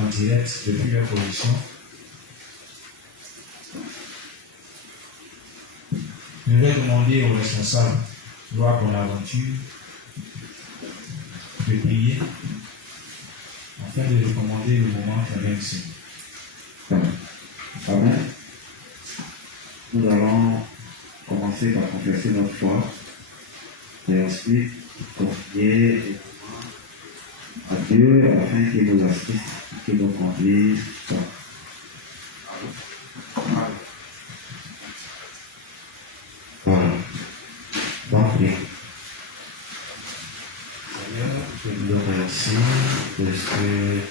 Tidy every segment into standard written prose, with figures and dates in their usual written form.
en direct depuis leur position. Je vais demander aux responsables, Loi Bonaventure, de prier afin de recommander le moment qui vient ici. Amen. Nous allons commencer par confesser notre foi et ensuite confier à Dieu afin qu'il nous assiste, qu'il nous conduise. Voilà. Donc, Seigneur, je te remercie parce que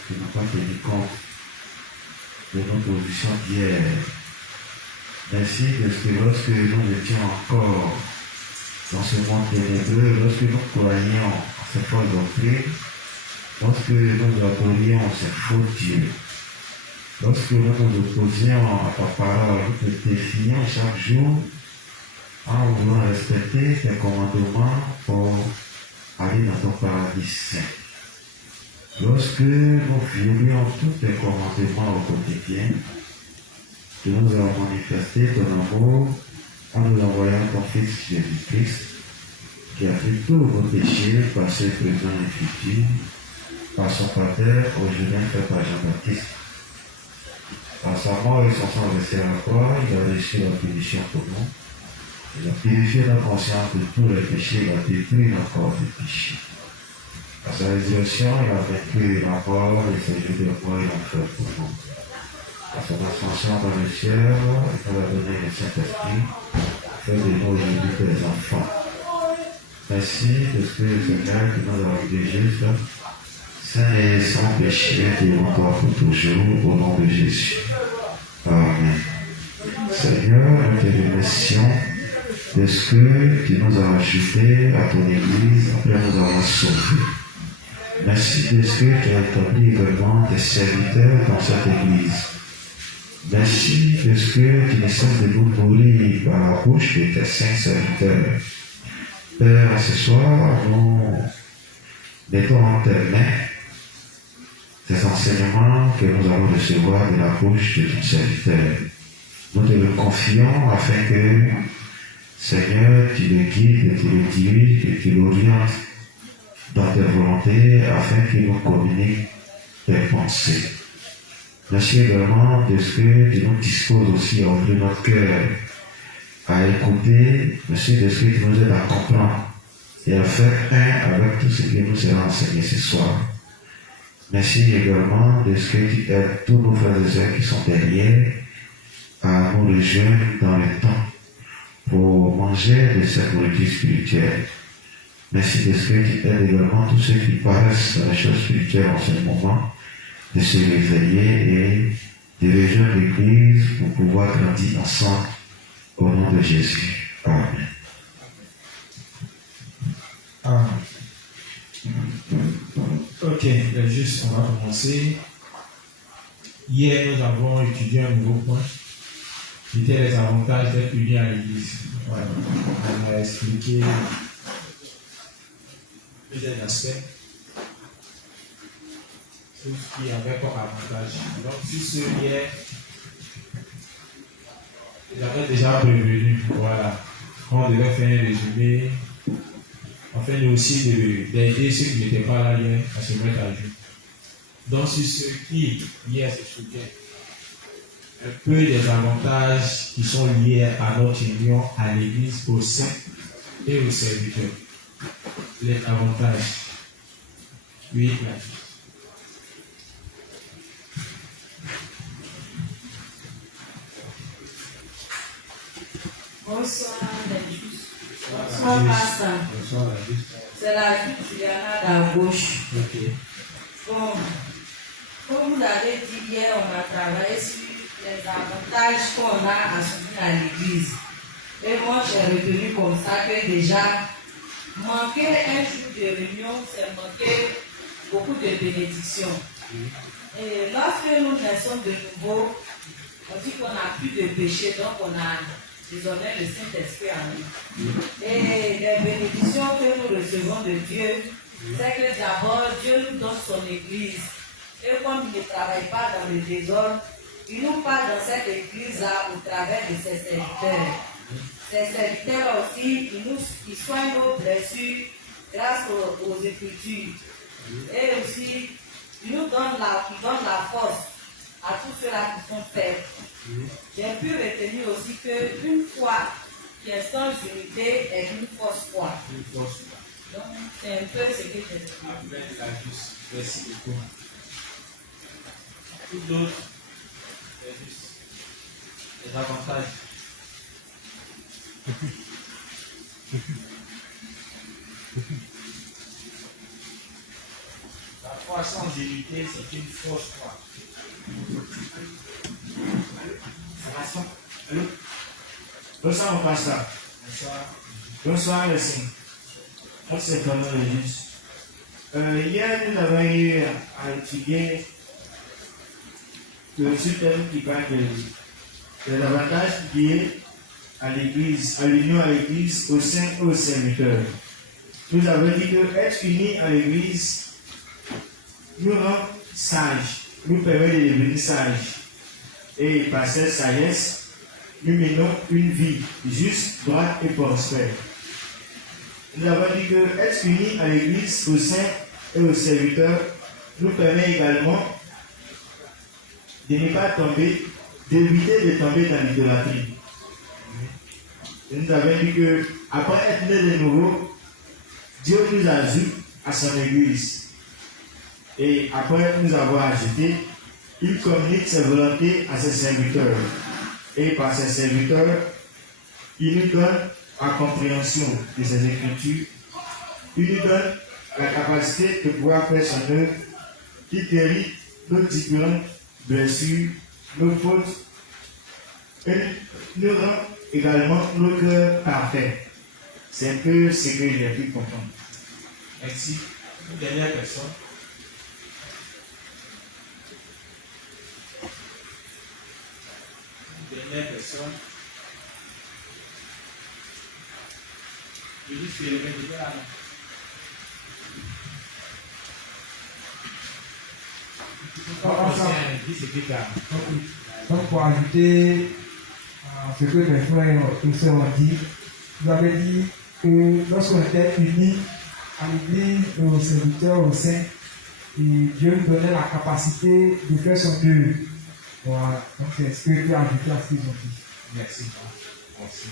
tu n'as pas tenu compte de nos positions d'hier. Merci parce que lorsque nous étions encore dans ce monde ténébreux, lorsque nous croyions en ces fausses doctrines, lorsque nous adorions ces faux dieux, lorsque nous nous opposions à ta parole, nous te défions chaque jour en voulant respecter tes commandements pour aller dans ton paradis saint. Lorsque nous violions tous tes commandements au quotidien, tu nous as manifesté ton amour en nous envoyant ton Fils Jésus-Christ, qui a pris tous nos péchés, passés, présents et futurs, par son Père, au Jourdain fait par Jean-Baptiste. Par sa mort et son sang versé à la croix, il a reçu la punition pour nous. Il a purifié notre conscience de tous les péchés, il a détruit notre corps des péchés. À sa résurrection, il a vaincu la mort et ses jours de mort et l'enfer pour nous. À son ascension dans le ciel, il nous a donné le Saint-Esprit, fait de nous aujourd'hui des enfants. Merci de ce que le Seigneur qui nous a obligés, saint et sans péché, et encore pour toujours, au nom de Jésus. Amen. Seigneur, nous te remercions de ce que tu nous as ajouté à ton Église après nous avoir sauvés. Merci de ce que tu as établi également des serviteurs dans cette Église. Merci de ce que tu ne cesses de nous nourrir par la bouche de tes saints serviteurs. Père, ce soir, nous mettons en tes mains ces enseignements que nous allons recevoir de la bouche de ton serviteur. Nous te le confions afin que, Seigneur, tu le guides, tu le diriges et tu l'orientes dans tes volontés afin qu'il nous communique tes pensées. Merci également de ce que tu nous disposes aussi à ouvrir notre cœur, à écouter, merci de ce que tu nous aides à comprendre et à faire un avec tout ce qui nous sera enseigné ce soir. Merci également de ce que tu aides tous nos frères et sœurs qui sont derrière à nous rejoindre dans le temps pour manger de cette nourriture spirituelle. Merci de ce que tu aides également tous ceux qui paraissent dans les choses spirituelles en ce moment de se réveiller et de rejoindre l'Église pour pouvoir grandir ensemble au nom de Jésus. Amen. Amen. Ok, juste on va commencer. Hier, nous avons étudié un nouveau point. C'était les avantages d'être unis à l'Église. Voilà. On a expliqué plusieurs aspects. Tout ce qui avait comme avantage. Donc, si ce hier, j'avais déjà prévenu, voilà, on devait faire un résumé, afin aussi d'aider ceux qui n'étaient pas là hier à se mettre à jour. Donc, si ceux qui hier se souviennent, un peu des avantages qui sont liés à notre union à l'Église, aux saints et aux serviteurs. Les avantages. Oui, là. Bonsoir, bonsoir, pasteur. Bonsoir, C'est la vie Juliana à gauche. ok. Bon, comme vous avez dit hier, on a travaillé sur les avantages qu'on a à soutenir à l'église. Et moi, j'ai retenu comme ça que déjà, manquer un jour de réunion, c'est manquer beaucoup de bénédictions. Et lorsque nous naissons de nouveau, on dit qu'on n'a plus de péché, donc on a désormais le Saint-Esprit en nous. Et les bénédictions que nous recevons de Dieu, c'est que d'abord Dieu nous donne son Église. Et comme il ne travaille pas dans le désordre, il nous parle dans cette église-là au travers de ses serviteurs. Ces serviteurs aussi, ils soignent nos blessures grâce aux Écritures. Et aussi, ils nous donnent la force à tous ceux-là qui sont faibles. J'ai pu retenir aussi qu'une foi qui est sans unité est une fausse foi. Donc, c'est un peu ce que j'ai dit. Après la juste, merci beaucoup. Tout d'autres, c'est juste les avantages. La foi sans unité, c'est une fausse foi. Allô? Bonsoir, mon pasteur. Bonsoir, merci. Merci, c'est vraiment le hier, nous avons eu à étudier le thème qui parle des avantages liés à l'église, à l'union à l'église, au sein et aux serviteurs. Nous avons dit que être unis à l'église nous rend sages, nous permet de devenir sages. Et par cette sagesse, nous menons une vie juste, droite et prospère. Nous avons dit que être unis à l'église, au sein et aux serviteurs nous permet également de ne pas tomber, d'éviter de tomber dans l'idolâtrie. Nous avons dit que après être né de nouveau, Dieu nous ajoute à son église. Et après nous avoir ajouté, il communique ses volontés à ses serviteurs. Et par ses serviteurs, il nous donne la compréhension de ses écritures. Il nous donne la capacité de pouvoir faire son œuvre. Il guérit nos différentes blessures, nos fautes. Et nous rend également nos cœurs parfaits. C'est un peu ce que j'ai pu comprendre. Merci. Une dernière personne. Dernière personne. Je dis que le mec est là. Donc, pour ajouter ce que mes frères et sœurs ont dit, vous avez dit que lorsqu'on était unis à l'église, aux serviteurs, au sein, Dieu nous donnait la capacité de faire son œuvre. Voilà, donc c'est ce que Dieu a ajouté à ce qu'ils ont dit. Merci. Merci.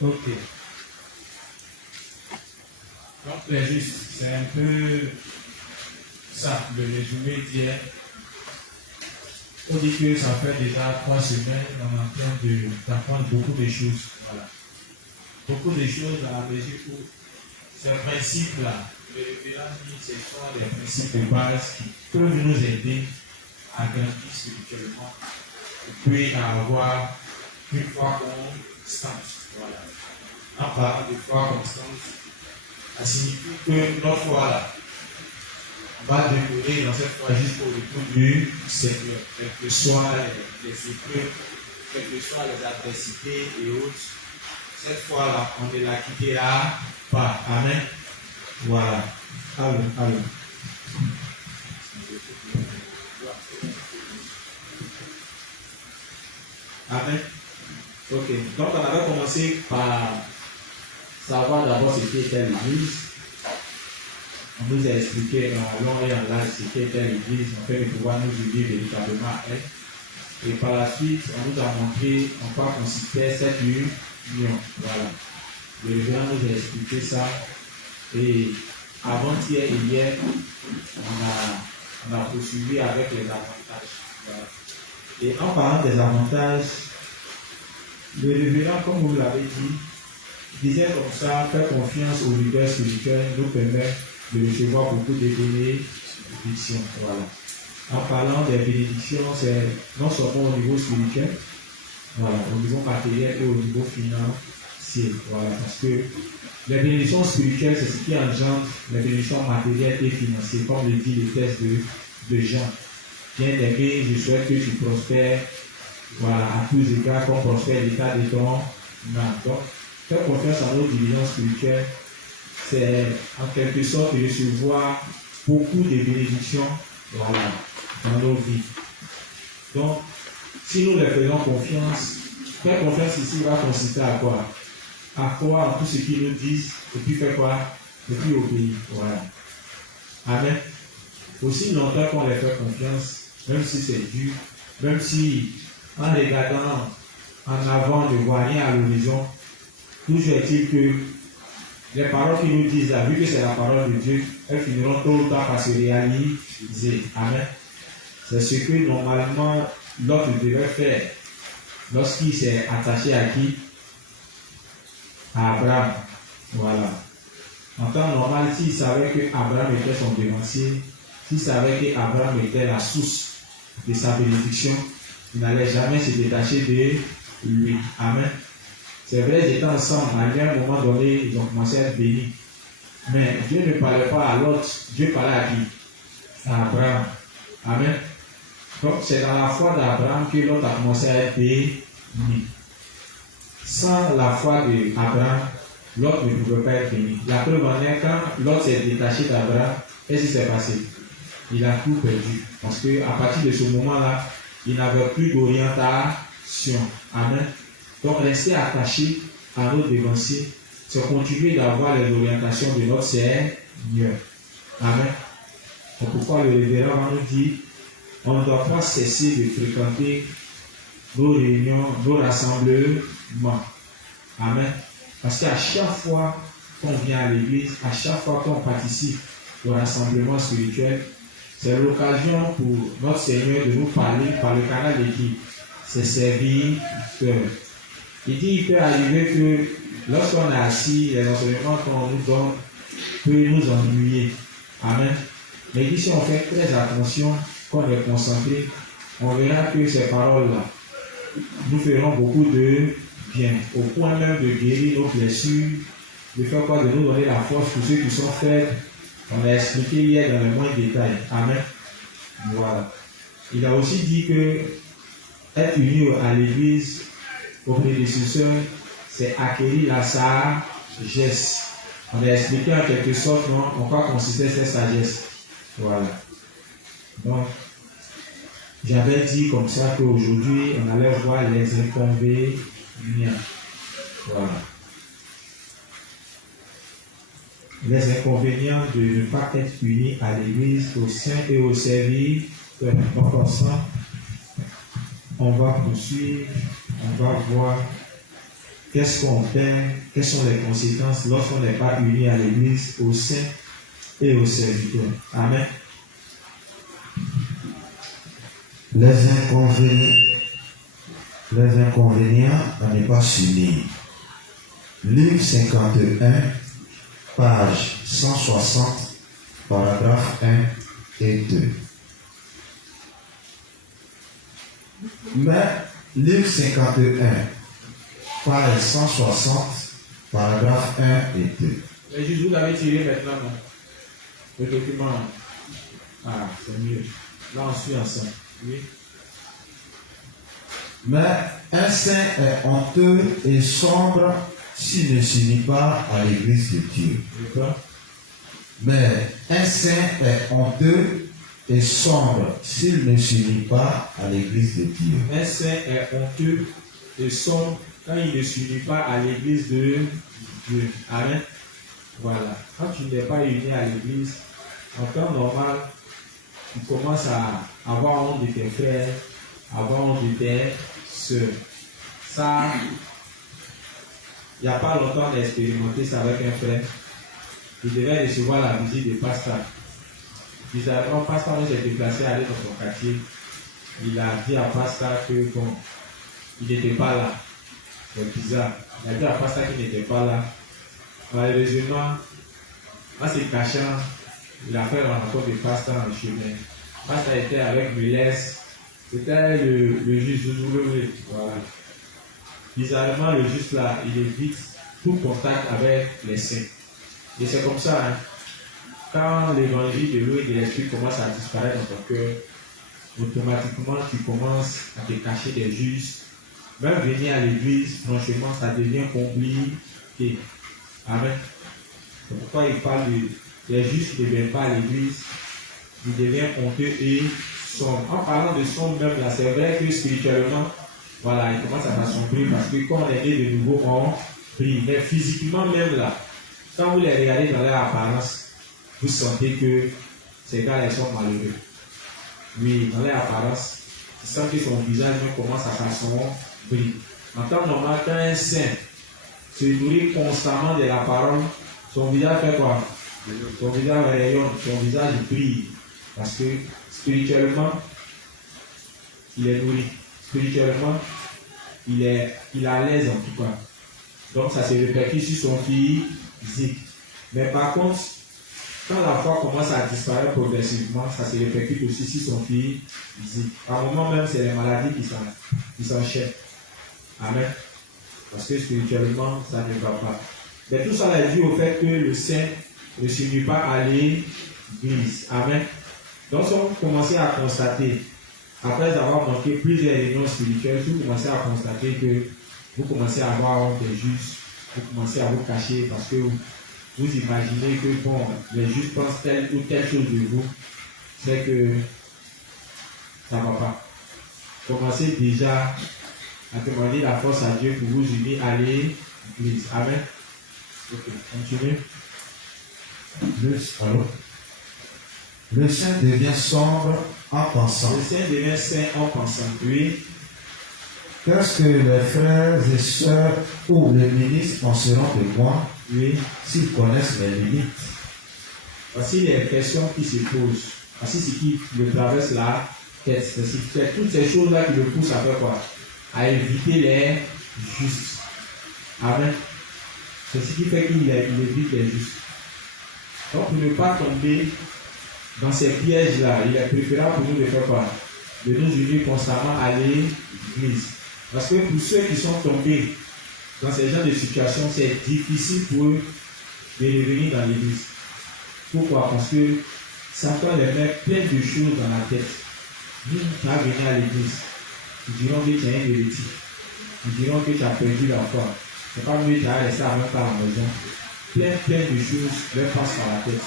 Ok. Donc, les justes, c'est un peu ça, le résumé d'hier. On dit que ça fait déjà 3 semaines, on est en train d'apprendre beaucoup de choses. Voilà. Beaucoup de choses à la mesure où ces principes-là, le révérend dit, ce sont des principes de base qui peuvent nous aider à grandir spirituellement et puis à avoir une foi constante. Voilà. En parlant de foi constante, ça signifie que notre foi là, va demeurer dans cette foi jusqu'au retour du Seigneur, quelles que soient les épreuves, quelles que soient les adversités et autres. Cette foi-là, on ne la quittera pas. Amen. Voilà. Allô. Amen. Ok. Donc, on avait commencé par savoir d'abord ce qu'était l'Église. On nous a expliqué en long et en large ce qu'était l'Église, afin de pouvoir nous unir véritablement à elle. Et par la suite, on nous a montré en quoi consistait cette union. Voilà. Le révérend nous a expliqué ça. Et avant-hier et hier, on a poursuivi avec les avantages. Voilà. Et en parlant des avantages, le révérend, comme vous l'avez dit, disait comme ça, faire confiance au leader spirituel nous permet de recevoir beaucoup de bénédictions. Voilà. En parlant des bénédictions, c'est non seulement au niveau spirituel, voilà, au niveau matériel et au niveau financier. Voilà, parce que les bénédictions spirituelles, c'est ce qui engendre les bénédictions matérielles et financières, comme le dit le texte de Jean. Bien-aimé, je souhaite que tu prospères, voilà, à tous égards, comme prospère l'état de ton âme. Donc, faire confiance à nos divisions spirituelles, c'est en quelque sorte recevoir beaucoup de bénédictions dans nos vies. Donc, si nous leur faisons confiance, faire confiance ici va consister à quoi? À croire en tout ce qu'ils nous disent, et puis faire quoi? Et puis obéir. Voilà. Amen. Aussi longtemps qu'on leur fait confiance, même si c'est dur, même si en regardant en avant ne voit rien à l'horizon, toujours est-il que les paroles qu'ils nous disent, vu que c'est la parole de Dieu, elles finiront tôt ou tard par se réaliser. Amen. C'est ce que normalement l'autre devait faire lorsqu'il s'est attaché à qui? À Abraham. Voilà. En temps normal, s'il savait que Abraham était son devancier, s'il savait que Abraham était la source de sa bénédiction, il n'allait jamais se détacher de lui. Amen. C'est vrai, ils étaient ensemble, à un moment donné, ils ont commencé à être bénis. Mais Dieu ne parlait pas à l'autre, Dieu parlait à qui? À Abraham. Amen. Donc c'est dans la foi d'Abraham que l'autre a commencé à être béni. Sans la foi d'Abraham, l'autre ne pouvait pas être béni. La preuve en est, quand l'autre s'est détaché d'Abraham, qu'est-ce qui s'est passé? Il a tout perdu. Parce qu'à partir de ce moment-là, il n'avait plus d'orientation. Amen. Donc, rester attaché à nos devanciers, c'est continuer d'avoir les orientations de notre Seigneur. Amen. C'est pourquoi le révérend nous dit, on ne doit pas cesser de fréquenter nos réunions, nos rassemblements. Amen. Parce qu'à chaque fois qu'on vient à l'église, à chaque fois qu'on participe au rassemblement spirituel, c'est l'occasion pour notre Seigneur de nous parler par le canal de qui? Ses serviteurs. Il dit, il peut arriver que lorsqu'on est assis, les enseignements qu'on nous donne peuvent nous ennuyer. Amen. Mais il dit, si on fait très attention, qu'on est concentré, on verra que ces paroles-là nous feront beaucoup de bien, au point même de guérir nos blessures, de faire quoi? De nous donner la force pour ceux qui sont faibles. On a expliqué hier dans le moindre détail. Amen. Voilà. Il a aussi dit que être uni à l'église, aux prédécesseurs, c'est acquérir la sagesse. On a expliqué en quelque sorte en quoi consistait cette sagesse. Voilà. Donc, j'avais dit comme ça qu'aujourd'hui, on allait voir les inconvénients. Voilà. Les inconvénients de ne pas être unis à l'église, au sein et au service. Donc, comme ça, on va poursuivre, on va voir qu'est-ce qu'on perd, quelles sont les conséquences lorsqu'on n'est pas unis à l'église, au sein et au serviteur. Amen. Les inconvénients à ne pas s'unir. Livre 51, page 160, paragraphe 1 et 2. Mais, livre 51, page 160, paragraphe 1 et 2. Et Jésus l'avait tiré maintenant, non? Le document. Ah, c'est mieux. Là, on suit ensemble. Oui. Mais un saint est honteux et sombre s'il ne s'unit pas à l'église de Dieu. D'accord. Mais un saint est honteux et sombre s'il ne s'unit pas à l'église de Dieu. Un saint est honteux et sombre quand il ne s'unit pas à l'église de Dieu. Amen. Voilà. Quand tu n'es pas uni à l'église, en temps normal, tu commences à avoir honte de tes frères, avoir honte de tes sœurs. Ça, il n'y a pas longtemps d'expérimenter ça avec un frère. Il devait recevoir la visite du pasteur. Bizarrement, le pasteur s'est déplacé à aller dans son quartier. Il a dit à pasteur que bon, il n'était pas là. C'est bizarre. Il a dit à pasteur qu'il n'était pas là. Malheureusement, en se cachant, il a fait la rencontre du pasteur en chemin. Le pasteur était avec Mélès. C'était le juge Zouzouloué. Voilà. Bizarrement, le juge là, il évite tout contact avec les saints. Et c'est comme ça, hein. Quand l'évangile de l'eau et de l'esprit commence à disparaître dans ton cœur, automatiquement tu commences à te cacher des juges. Même venir à l'église, franchement, ça devient compliqué. Amen. C'est pourquoi il parle les justes qui ne viennent pas à l'église, ils deviennent honteux et sombres. En parlant de sombre même là, c'est vrai que spirituellement, voilà, il commence à s'assombrir parce que quand on est né de nouveau, on brille. Mais physiquement même là, quand vous les regardez dans leur apparence, vous sentez que ces gars-là sont malheureux. Oui, dans leur apparence, tu sens que son visage même commence à s'assombrir. En temps normal, quand un saint se nourrit constamment de la parole, son visage fait quoi? Son visage rayonne, son visage brille. Parce que spirituellement, il est nourri. Spirituellement, il est à l'aise en tout cas. Donc ça se répercute sur son physique. Mais par contre, quand la foi commence à disparaître progressivement, ça se répercute aussi sur son physique. À un moment même, c'est les maladies qui s'enchaînent. Amen. Parce que spirituellement, ça ne va pas. Mais tout ça est dû au fait que le saint ne se met pas à l'église. Amen. Donc, si vous commencez à constater, après avoir manqué plusieurs réunions spirituelles, vous commencez à constater que vous commencez à avoir honte des justes, vous commencez à vous cacher parce que vous imaginez que bon, les justes pensent telle ou telle chose de vous, c'est que ça ne va pas. Commencez déjà à demander la force à Dieu pour vous unir à l'église. Amen. Ok, continue. Le saint devient sombre en pensant. Le saint devient saint en pensant. Oui. Qu'est-ce que les frères et sœurs ou les ministres penseront de moi s'ils connaissent mes limites? Voici les questions qui se posent. Voici ce qui le traverse la tête. C'est toutes ces choses-là qui le poussent à faire quoi? À éviter les justes. Amen. C'est ce qui fait qu'il évite les justes. Donc, pour ne pas tomber dans ces pièges-là, il est préférable pour nous de faire quoi? De nous unir constamment à l'église. Parce que pour ceux qui sont tombés dans ces genres de situations, c'est difficile pour eux de revenir dans l'église. Pourquoi? Parce que Satan les met plein de choses dans la tête. Nous, tu vas venir à l'église. Ils diront que tu as un hérétique. Ils diront que tu as perdu la foi. C'est pas mieux que tu as resté à même pas à la maison. Plein de choses leur passent par la tête.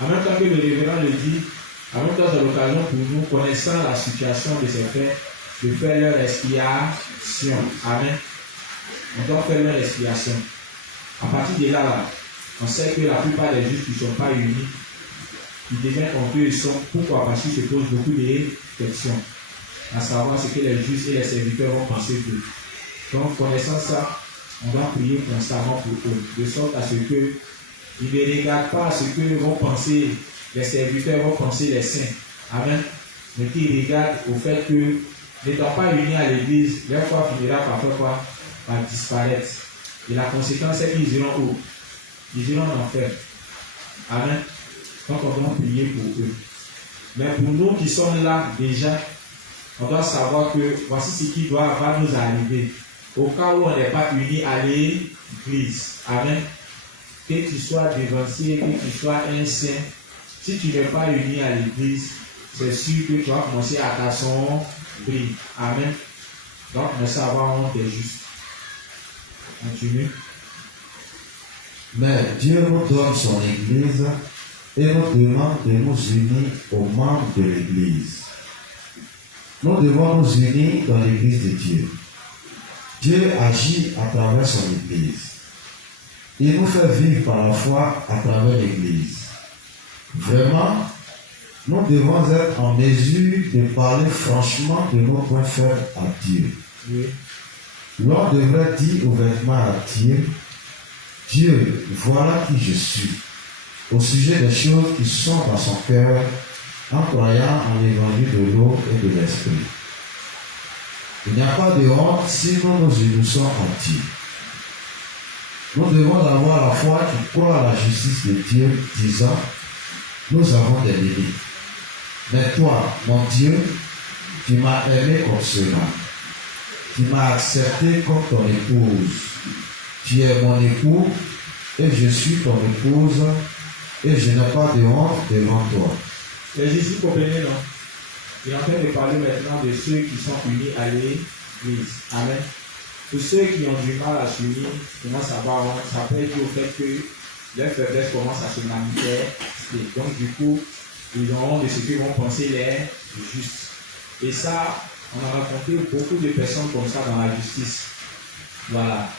En même temps que le révérend le dit, en même temps c'est l'occasion pour nous, connaissant la situation de ces frères, de faire leur expiation. Amen. On doit faire leur expiation. À partir de là, on sait que la plupart des justes qui ne sont pas unis, ils deviennent honteux et sont. Pourquoi? Parce qu'ils se posent beaucoup de questions. À savoir ce que les justes et les serviteurs vont penser d'eux. Donc, connaissant ça, on doit prier constamment pour eux, de sorte à ce que ils ne regardent pas ce que vont penser les serviteurs, vont penser les saints. Amen. Mais qu'ils regardent au fait que, n'étant pas unis à l'église, leur foi finira par faire quoi? Par disparaître. Et la conséquence, c'est qu'ils iront où? Ils iront en enfer. Amen. Donc, on doit prier pour eux. Mais pour nous qui sommes là déjà, on doit savoir que voici ce qui va nous arriver. Au cas où on n'est pas unis à l'église. Amen. Que tu sois dévancier, que tu sois un saint, si tu n'es pas uni à l'église, c'est sûr que tu vas commencer à t'assombrir. Amen. Donc, ne savoir honte est juste. Continue. Mais Dieu nous donne son Église et nous demande de nous unir aux membres de l'Église. Nous devons nous unir dans l'Église de Dieu. Dieu agit à travers son Église. Il nous fait vivre par la foi à travers l'Église. Vraiment, nous devons être en mesure de parler franchement de nos points faibles à Dieu. Oui. L'on devrait dire ouvertement à Dieu, Dieu, voilà qui je suis, au sujet des choses qui sont dans son cœur, en croyant en l'évangile de l'eau et de l'esprit. Il n'y a pas de honte si nous nous unissons à Dieu. Nous devons avoir la foi qui croit à la justice de Dieu, disant, nous avons des limites. Mais toi, mon Dieu, tu m'as aimé comme cela. Tu m'as accepté comme ton épouse. Tu es mon époux et je suis ton épouse et je n'ai pas de honte devant toi. Les Jésus, comprenez, non? Il est en train de parler maintenant de ceux qui sont unis à l'église. Amen. Pour ceux qui ont du mal à s'unir, comment ça va? Ça peut être au fait que leur faiblesse commence à se manifester. justifier. Donc du coup, ils auront de ce que vont penser les justes. Et ça, on a rencontré beaucoup de personnes comme ça dans la justice. Voilà.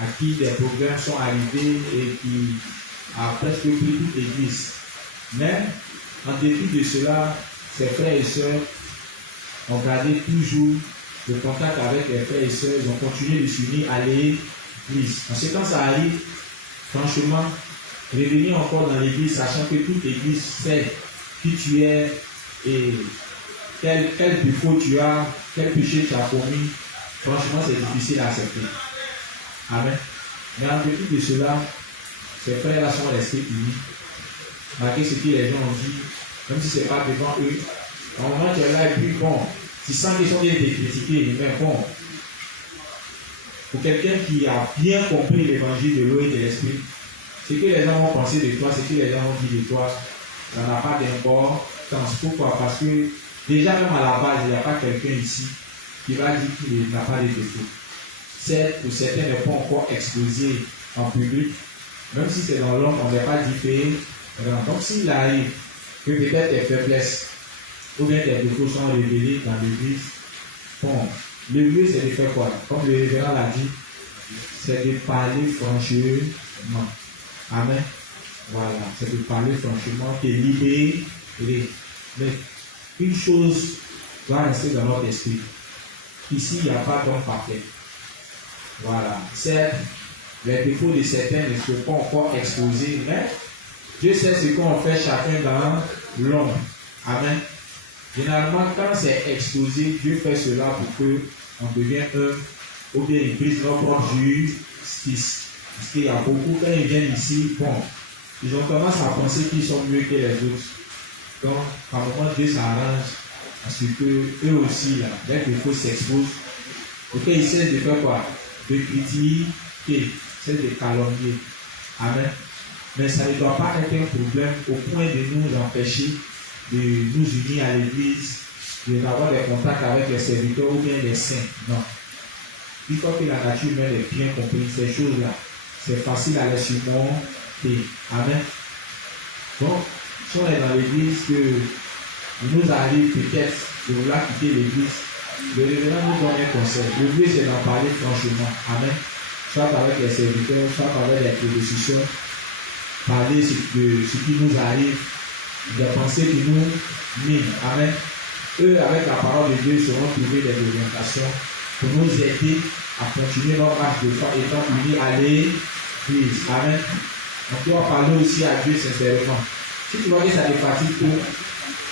À qui des problèmes sont arrivés et qui a presque pris toute l'église. Mais, en dépit de cela, ses frères et sœurs ont gardé toujours le contact avec les frères et sœurs. Ils ont continué de s'unir à l'église. En ce temps, ça arrive, franchement, revenir encore dans l'église, sachant que toute l'église sait qui tu es et quel défaut tu as, quel péché tu as commis. Franchement, c'est difficile à accepter. Amen. Mais en dépit de cela, ces frères-là sont restés unis. Malgré ce que les gens ont dit, même si ce n'est pas devant eux. À un moment, tu es là et puis bon, tu sens qu'ils ont bien été critiqués, mais bon, pour quelqu'un qui a bien compris l'évangile de l'eau et de l'esprit, ce que les gens vont penser de toi, ce que les gens vont dire de toi, ça n'a pas d'importance. Pourquoi? Parce que déjà même à la base, il n'y a pas quelqu'un ici qui va dire qu'il n'a pas de défaut. Certes, pour certains ne pas encore exposé en public, même si c'est dans l'ombre, on n'est pas différent. Donc s'il arrive que peut-être tes faiblesses ou bien tes défauts sont révélés dans l'église, bon, le mieux c'est de faire quoi? Comme le révérend l'a dit, c'est de parler franchement. Amen. Voilà, c'est de parler franchement, de libérer. Mais une chose doit rester dans notre esprit. Ici, il n'y a pas d'homme parfait. Voilà. Certes, les défauts de certains ne sont pas encore exposés, mais Dieu sait ce qu'on fait chacun dans l'ombre. Amen. Généralement, quand c'est exposé, Dieu fait cela pour qu'on devienne un, ou bien il brise notre propre justice. Parce qu'il y a beaucoup, quand ils viennent ici, bon, ils ont tendance à penser qu'ils sont mieux que les autres. Donc, par moment, Dieu s'arrange à ce qu'eux aussi, là, dès que les défauts s'exposent, ok, ils cessent de faire quoi? De critiquer, cessent de calomnier. Amen. Mais ça ne doit pas être un problème au point de nous empêcher de nous unir à l'église, d'avoir des contacts avec les serviteurs ou bien les saints. Non. Une fois que la nature humaine est bien comprise, ces choses-là, c'est facile à les surmonter. Amen. Donc, si on est dans l'église, que il nous arrive peut-être de vouloir quitter l'église, le révérend nous donne un conseil. Le mieux, c'est d'en parler franchement. Amen. Soit avec les serviteurs, soit avec les prédécesseurs. Parler de ce qui nous arrive, des pensées qui nous minent. Amen. Eux, avec la parole de Dieu, seront trouver des orientations pour nous aider à continuer notre marche de foi étant unis à l'église. Amen. On doit parler aussi à Dieu sincèrement. Si tu vois que ça te fatigue trop,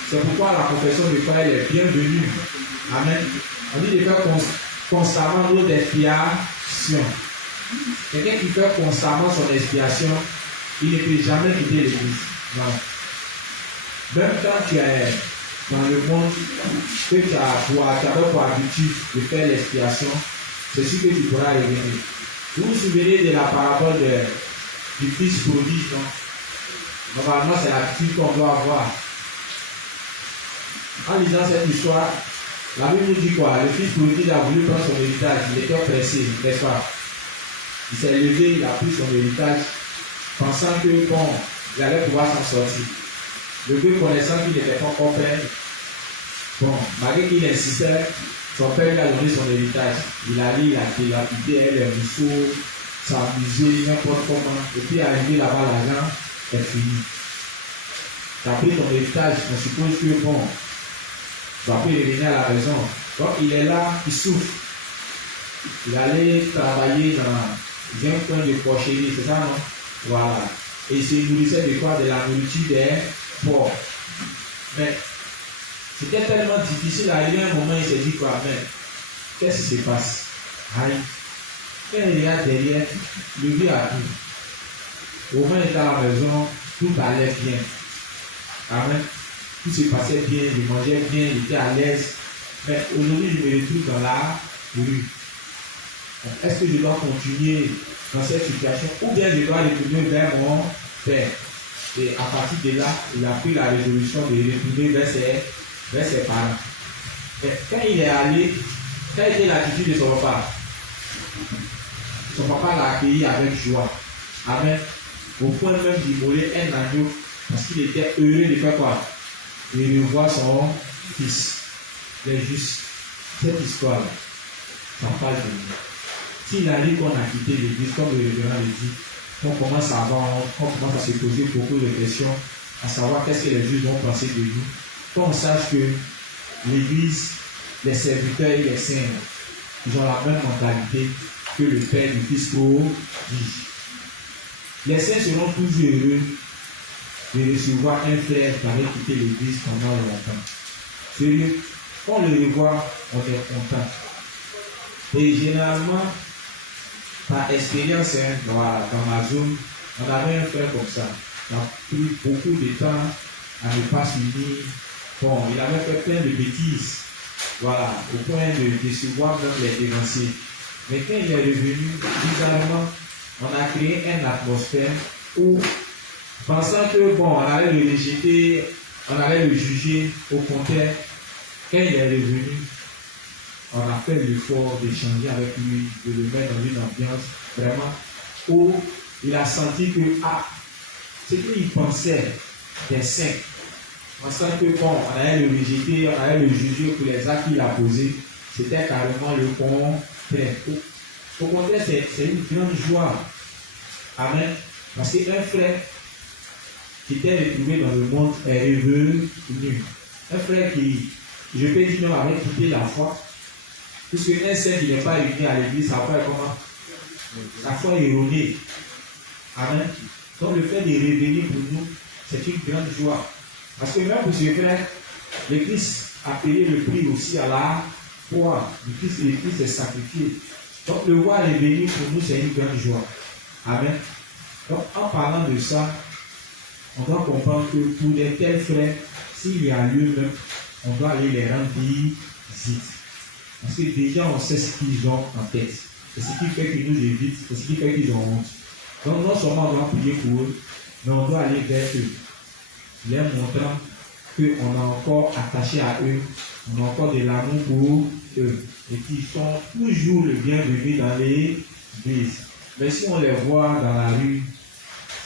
c'est pourquoi la confession de foi est bienvenue. Amen. On dit de faire constamment nos expiations. Quelqu'un qui fait constamment son expiation, il ne peut jamais quitter l'église. Non. Même quand tu es dans le monde, que tu as pour habitude de faire l'expiation, c'est sûr que tu pourras revenir. Vous vous souvenez de la parabole du fils prodige, non? Normalement, c'est l'attitude qu'on doit avoir. En lisant cette histoire, la Bible nous dit quoi? Le fils prodige a voulu prendre son héritage, il était pressé, n'est-ce pas? Il s'est levé, il a pris son héritage, pensant que bon, il allait pouvoir s'en sortir. Le vieux connaissant qu'il n'était pas encore père, bon, malgré qu'il insistait, son père lui a donné son héritage. Il allait, il a dilapidé les mousseaux, s'amuser, n'importe comment. Et puis arrivé là-bas, l'argent est fini. Tu as pris ton héritage, on suppose que bon, tu vas plus revenir à la maison. Donc il est là, il souffre. Il allait travailler dans un coin de porcherie, c'est ça, non? Voilà. Et il se nourrissait de quoi? De la nourriture des porcs. Mais c'était tellement difficile, arrivé un moment, il s'est dit quoi? Mais qu'est-ce qui se passe? Aïe. Quand il regarde derrière, le vieux a tout. Au moins, il était à la maison, tout allait bien. Amen. Tout se passait bien, il mangeait bien, il était à l'aise. Mais aujourd'hui, je me retrouve dans la rue. Est-ce que je dois continuer dans cette situation ou bien je dois retourner vers mon père? Et à partir de là, il a pris la résolution de retourner vers ses parents. Mais quand il est allé, quelle était l'attitude de son papa? Son papa l'a accueilli avec joie. Amen. Au point même d'immoler un agneau Parce qu'il était heureux de faire quoi? De revoir son fils. Il est juste cette histoire-là. Ça parle de nous. S'il arrive qu'on a quitté l'église, comme le révérend le dit, on commence à se poser beaucoup de questions, à savoir qu'est-ce que les juges vont penser de nous, qu'on sache que l'église, les serviteurs et les saints, ils ont la même mentalité que le Père du Fils prodige. Les saints seront toujours heureux de recevoir un frère qui avait quitté l'église pendant longtemps. Sérieux, on le revoit, on est content. Et généralement, par expérience, dans ma zone, on avait un frère comme ça. Il a pris beaucoup de temps à ne pas s'unir. Bon, il avait fait plein de bêtises. Voilà, au point de décevoir même les dévanciers. Mais quand il est revenu, bizarrement, on a créé une atmosphère où, pensant que bon, on allait le rejeter, on allait le juger, au contraire, quand il est revenu, on a fait l'effort d'échanger avec lui, de le mettre dans une ambiance vraiment où il a senti que ce qu'il pensait des saints, pensant que bon, on allait le rejeter, on allait le juger pour les actes qu'il a posés, c'était carrément le contraire. Au contraire, c'est une grande joie. Amen. Parce qu'un frère qui était retrouvé dans le monde est revenu. Un frère qui, je peux dire, non, avait quitté la foi. Puisque un saint qui n'est pas uni à l'église, ça va faire comment? Sa foi est erronée. Amen. Donc le fait de revenir pour nous, c'est une grande joie. Parce que même pour ce frère, l'église a payé le prix aussi à la foi. L'église est sacrifiée. Donc le voir revenir pour nous, c'est une grande joie. Amen. Donc en parlant de ça, on doit comprendre que pour des tels frères, s'il y a lieu même, on doit aller les rendre visite. Parce que déjà on sait ce qu'ils ont en tête. C'est ce qui fait qu'ils nous évitent, c'est ce qui fait qu'ils ont honte. Donc non seulement on doit prier pour eux, mais on doit aller vers eux, leur montrant qu'on est encore attaché à eux, on a encore de l'amour pour eux, et qu'ils sont toujours le bienvenu dans l'église. Mais si on les voit dans la rue,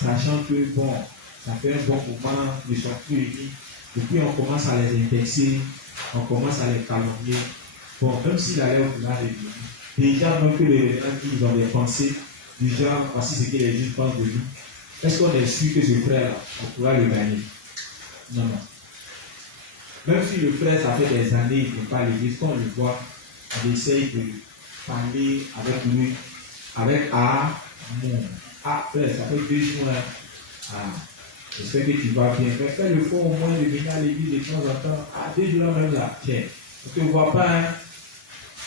sachant que bon, ça fait un bon moment, ils sont plus unis, et puis on commence à les indexer, on commence à les calomnier. Bon, même s'il allait au final de Dieu, déjà même que les gens qui ont des pensées, du genre, voici ce que les juges pensent de nous, est-ce qu'on est sûr que ce frère-là, on pourra le gagner? Non, non. Même si le frère, ça fait des années qu'il n'est pas à l'église, quand on le voit, on essaye de parler avec lui, avec amour. Frère, ça fait 2 jours. J'espère que tu vas bien. Mais fais le fond au moins de venir à l'église de temps en temps. 2 jours même là. Tiens, on ne te voit pas.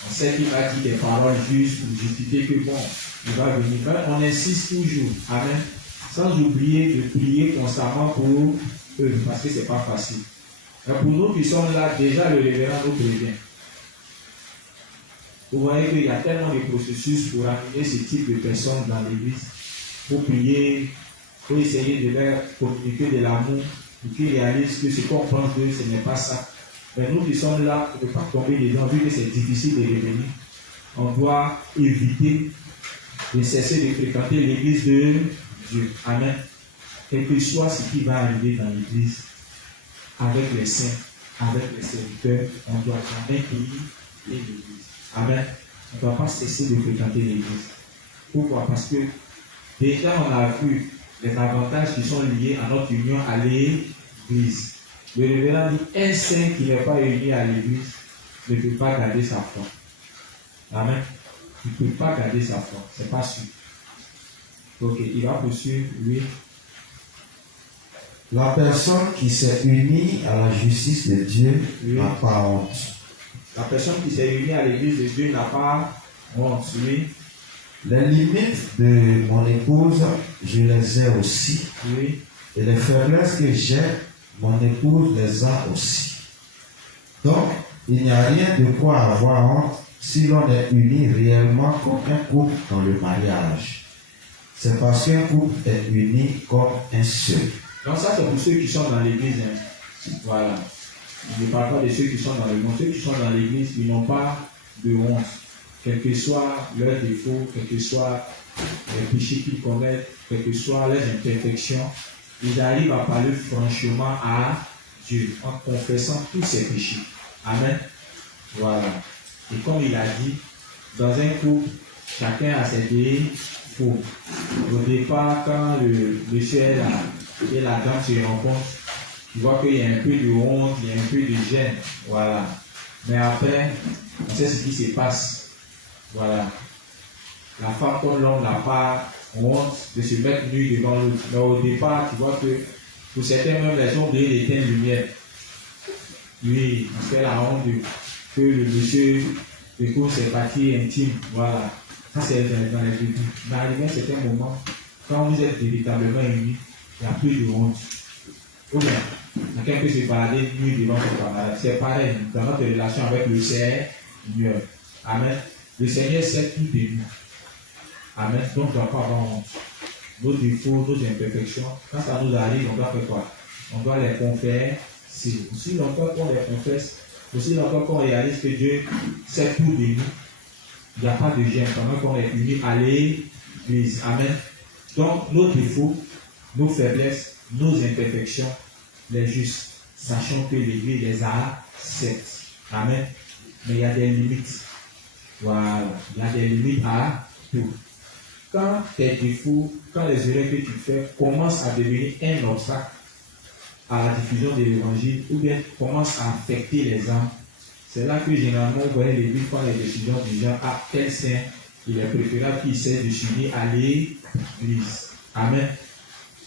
On sait qu'il va dire des paroles justes pour justifier que bon, il va venir. Mais on insiste toujours. Amen. Sans oublier de prier constamment pour eux, parce que ce n'est pas facile. Mais pour nous qui sommes là, déjà le révérend nous prévient. Vous voyez qu'il y a tellement de processus pour amener ce type de personnes dans l'église, pour prier, pour essayer de leur communiquer de l'amour, pour qu'ils réalisent que ce qu'on pense d'eux, ce n'est pas ça. Mais nous qui sommes là, pour ne pas tomber dedans, vu que c'est difficile de revenir, on doit éviter de cesser de fréquenter l'église de Dieu. Amen. Quel que soit ce qui va arriver dans l'église, avec les saints, avec les serviteurs, on doit jamais quitter l'église. Amen. On ne doit pas cesser de fréquenter l'église. Pourquoi? Parce que déjà on a vu les avantages qui sont liés à notre union à l'église. Le révérend dit, un saint qui n'est pas uni à l'église ne peut pas garder sa foi. Amen. Il ne peut pas garder sa foi. Ce n'est pas sûr. Ok, il va poursuivre, lui. La personne qui s'est unie à la justice de Dieu n'a pas honte. La personne qui s'est unie à l'église de Dieu n'a pas honte. Oui. Les limites de mon épouse, je les ai aussi. Oui. Et les faiblesses que j'ai, mon épouse les a aussi. Donc, il n'y a rien de quoi avoir honte si l'on est uni réellement comme un couple dans le mariage. C'est parce qu'un couple est uni comme un seul. Donc ça, c'est pour ceux qui sont dans l'église. Voilà. Je ne parle pas de ceux qui sont dans le monde. Ceux qui sont dans l'église, ils n'ont pas de honte. Quels que soient leurs défauts, quels que soient les péchés qu'ils commettent, quelles que soient leurs imperfections, ils arrivent à parler franchement à Dieu en confessant tous ses péchés. Amen. Voilà. Et comme il a dit, dans un couple, chacun a ses défauts. Au départ, quand le monsieur et la dame se rencontrent, tu vois qu'il y a un peu de honte, il y a un peu de gêne. Voilà. Mais après, on sait ce qui se passe. Voilà. La femme comme l'homme n'a pas honte de se mettre nu devant l'autre. Mais au départ, tu vois que pour certains même, les gens oublié d'éteindre lumière. Lui, il fait la honte que le monsieur découvre ses parties intimes. Voilà. Ça, c'est dans les débuts. Mais arrivé à un certain moment, quand vous êtes véritablement unis, il n'y a plus de honte. Ou bien, quelqu'un peut se balader nu devant son camarade. C'est pareil dans notre relation avec le Seigneur. Amen. Le Seigneur sait tout de nous. Amen. Donc, on ne doit pas avoir honte. Nos défauts, nos imperfections, quand ça nous arrive, on doit faire quoi? On doit les confesser. Aussi longtemps qu'on les confesse, aussi longtemps qu'on réalise que Dieu sait tout de nous, il n'y a pas de gêne pendant qu'on est unis à l'Église. Amen. Donc, nos défauts, nos faiblesses, nos imperfections, les justes, sachant que l'Église les accepte. Amen. Mais il y a des limites. Voilà. Il y a des limites à tout. Quand tes défauts, quand les erreurs que tu fais commencent à devenir un obstacle à la diffusion de l'évangile, ou bien commencent à affecter les âmes, c'est là que généralement vous voyez l'Église prendre les décisions du genre à tel saint, il est préférable qu'il essaie de s'unir à l'Église. Amen.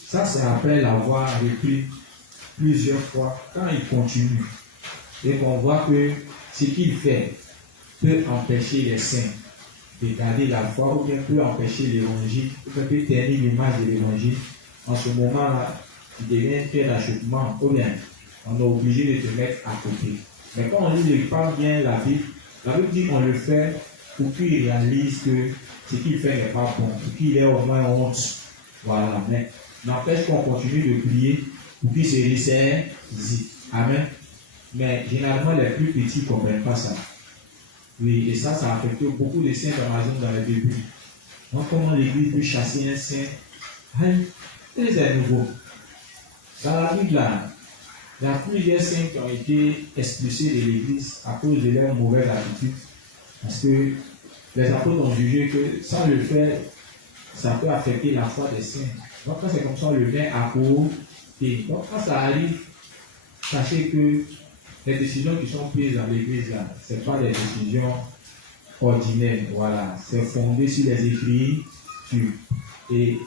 Ça, c'est après l'avoir repris plusieurs fois. Quand il continue et qu'on voit que ce qu'il fait peut empêcher les saints de garder la foi, ou bien peut empêcher l'évangile, ou bien peut ternir l'image de l'évangile, en ce moment-là, il devient un achoppement, ou bien on est obligé de te mettre à côté. Mais quand on lit pas bien la Bible dit qu'on le fait pour qu'il réalise que ce qu'il fait n'est pas bon, pour qu'il ait au moins honte. Voilà. Mais n'empêche qu'on continue de prier pour qu'il se ressaisit. Amen. Mais généralement, les plus petits ne comprennent pas ça. Oui, et ça a affecté beaucoup de saints d'Amazon dans les débuts. Donc, comment l'Église peut chasser un saint? C'est nouveau. Dans la Bible, là, il y a plusieurs saints qui ont été expulsés de l'Église à cause de leur mauvaise attitude. Parce que les apôtres ont jugé que sans le faire, ça peut affecter la foi des saints. Donc, quand c'est comme ça, on le met à côté. Donc, quand ça arrive, sachez que les décisions qui sont prises dans l'Église, là, ce n'est pas des décisions ordinaires. Voilà. C'est fondé sur les Écritures. Et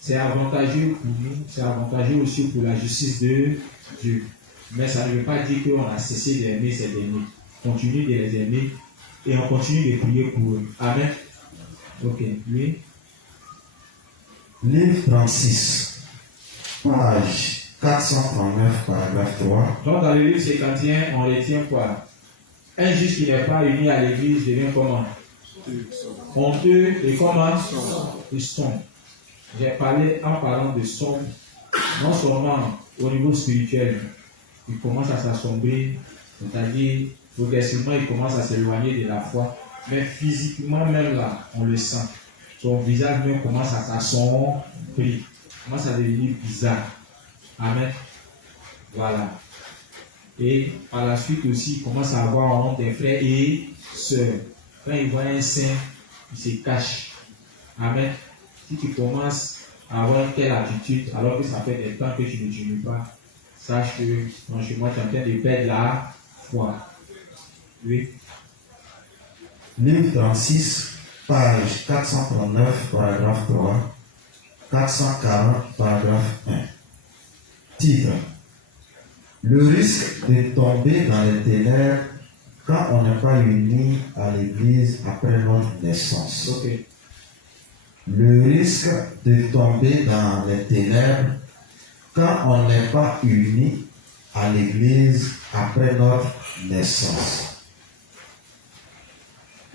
c'est avantageux pour nous, c'est avantageux aussi pour la justice de Dieu. Mais ça ne veut pas dire qu'on a cessé d'aimer ces derniers. On continue de les aimer et on continue de prier pour eux. Amen. Ok. Oui. Livre 36, page 439, paragraphe 3. Donc dans le livre 51, on retient quoi? Un juge qui n'est pas uni à l'église devient comment? Honteux et comment? Et sombre. J'ai parlé en parlant de sombre, non seulement au niveau spirituel, il commence à s'assombrir, c'est-à-dire progressivement il commence à s'éloigner de la foi, mais physiquement même là, on le sent. Son visage même commence à s'assombrir, commence à devenir bizarre. Amen. Voilà. Et par la suite aussi, il commence à avoir honte des frères et sœurs. Quand il voit un saint, il se cache. Amen. Si tu commences à avoir une telle attitude, alors que ça fait des temps que tu ne t'unis pas, sache que franchement, tu es en train de perdre la foi. Oui. Livre 36, page 439, paragraphe 3, 440, paragraphe 1. Titre: le risque de tomber dans les ténèbres quand on n'est pas uni à l'Église après notre naissance. Okay. Le risque de tomber dans les ténèbres quand on n'est pas uni à l'Église après notre naissance.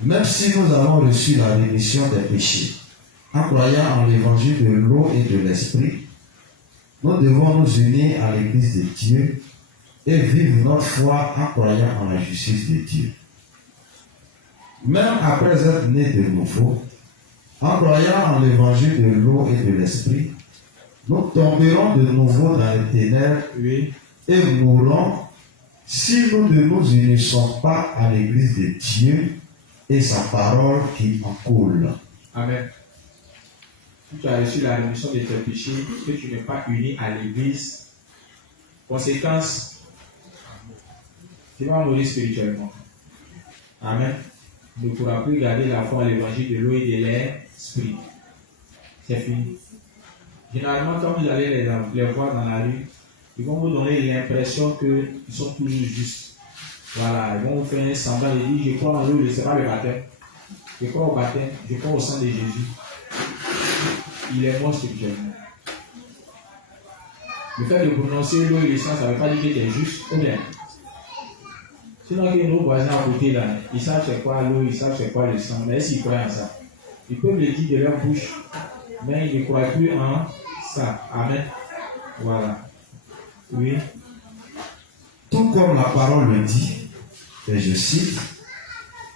Même si nous avons reçu la rémission des péchés en croyant en l'évangile de l'eau et de l'esprit, nous devons nous unir à l'Église de Dieu et vivre notre foi en croyant en la justice de Dieu. Même après être nés de nouveau, en croyant en l'évangile de l'eau et de l'esprit, nous tomberons de nouveau dans les ténèbres Oui. et mourrons si nous ne nous unissons pas à l'église de Dieu et sa parole qui en coule. Amen. Si tu as reçu la rémission de tes péchés, que tu n'es pas uni à l'église, conséquence, tu vas mourir spirituellement. Amen. Tu ne pourras plus garder la foi à l'évangile de l'eau et de l'esprit. C'est fini. Généralement, quand vous allez les voir dans la rue, ils vont vous donner l'impression qu'ils sont toujours justes. Voilà, ils vont vous faire un semblant de dire, je crois en l'eau, ce n'est pas le baptême. Je crois au baptême, je crois au sang de Jésus. Il est mort spirituellement. Le fait de prononcer l'eau et le sang, ça ne veut pas dire que tu es juste, ou bien. Sinon, que nos voisins à côté là, ils savent c'est quoi l'eau, ils savent c'est quoi le sang, mais est-ce qu'ils croient en ça? Ils peuvent le dire de leur bouche, mais ils ne croient plus en ça. Amen. Voilà. Oui. Tout comme la parole le dit, et je cite,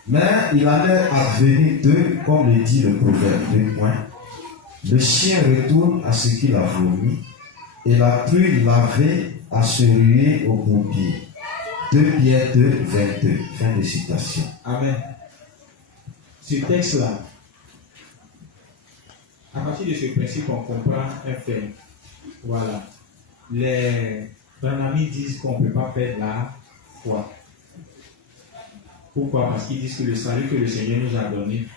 mais il en est advenu d'eux, comme le dit le proverbe, 2 points. Le chien retourne à ce qu'il a vomi, et la pluie lavée à se ruer au bourbier. 2 Pierre 2, 22. Fin de citation. Amen. Ce texte-là, à partir de ce principe, on comprend un fait. Voilà. Les Branhamites disent qu'on ne peut pas perdre la foi. Pourquoi? Parce qu'ils disent que le salut que le Seigneur nous a donné,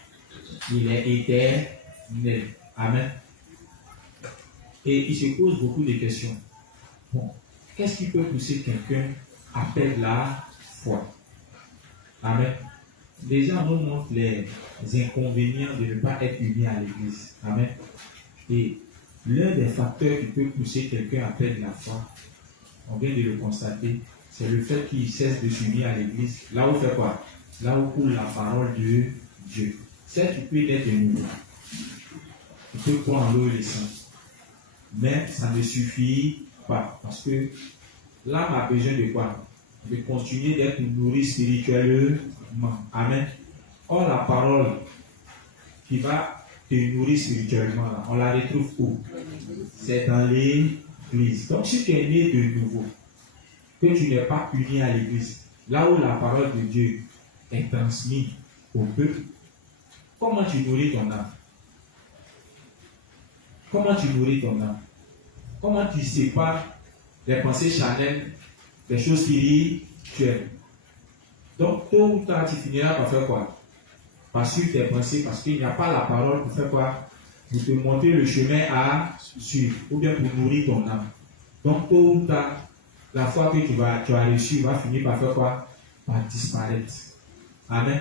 il est éternel. Amen. Et ils se posent beaucoup de questions. Bon, qu'est-ce qui peut pousser quelqu'un à perdre la foi? Amen. Déjà, on nous montre les inconvénients de ne pas être unis à l'église. Amen. Et l'un des facteurs qui peut pousser quelqu'un à perdre la foi, on vient de le constater, c'est le fait qu'il cesse de s'unir à l'église. Là où fait quoi? Là où coule la parole de Dieu. Certes, tu peux naître de nouveau. Tu peux croire en l'eau et le sang. Mais ça ne suffit pas. Parce que l'âme a besoin de quoi? De continuer d'être nourrie spirituellement. Amen. Or, la parole qui va te nourrir spirituellement, là, on la retrouve où? C'est dans l'église. Donc, si tu es né de nouveau, que tu n'es pas uni à l'église, là où la parole de Dieu est transmise au peuple, comment tu nourris ton âme? Comment tu nourris ton âme? Comment tu sépares les pensées charnelles des choses spirituelles? Donc, tôt ou tard, tu finiras par faire quoi? Par suivre tes pensées, parce qu'il n'y a pas la parole pour faire quoi? Pour te montrer le chemin à suivre, ou bien pour nourrir ton âme. Donc, tôt ou tard, la foi que tu as reçue va finir par faire quoi? Par disparaître. Amen.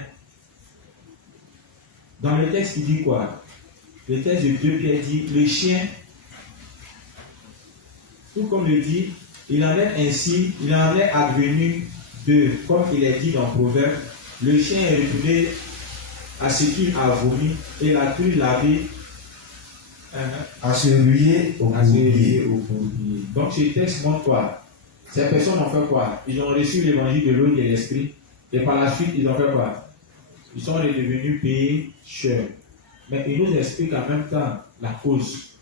Dans le texte, il dit quoi? Le texte de 2 Pierre dit, le chien, tout comme le dit, il en est ainsi, il en est advenu de, comme il est dit dans Proverbe, le chien est retourné à ce qu'il a vomi et la pluie lavée À se ruer au bourbier. Donc ce texte montre quoi? Ces personnes ont fait quoi? Ils ont reçu l'évangile de l'eau et de l'esprit et par la suite ils ont fait quoi? Ils sont redevenus pécheurs. Mais il nous explique en même temps la cause.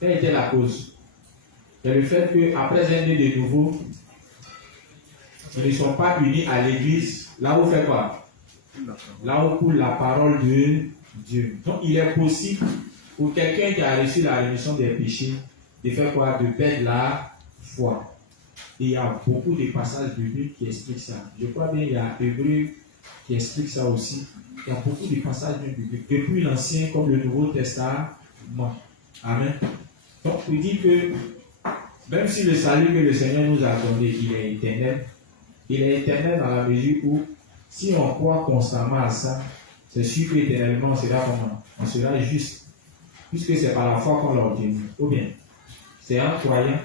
Quelle était la cause? C'est le fait qu'après un né de nouveau, ils ne sont pas unis à l'église. Là où fait quoi? Là où coule la parole de Dieu. Donc il est possible pour quelqu'un qui a reçu la rémission des péchés de faire quoi? De perdre la foi. Et il y a beaucoup de passages bibliques qui expliquent ça. Je crois bien qu'il y a Hébreux qui explique ça aussi. Il y a beaucoup de passages bibliques, depuis l'Ancien comme le Nouveau Testament. Amen. Donc, il dit que même si le salut que le Seigneur nous a donné, il est éternel dans la mesure où, si on croit constamment à ça, c'est sûr qu'éternellement, on sera comment? On sera juste. Puisque c'est par la foi qu'on l'a obtenu. Ou bien, c'est en croyant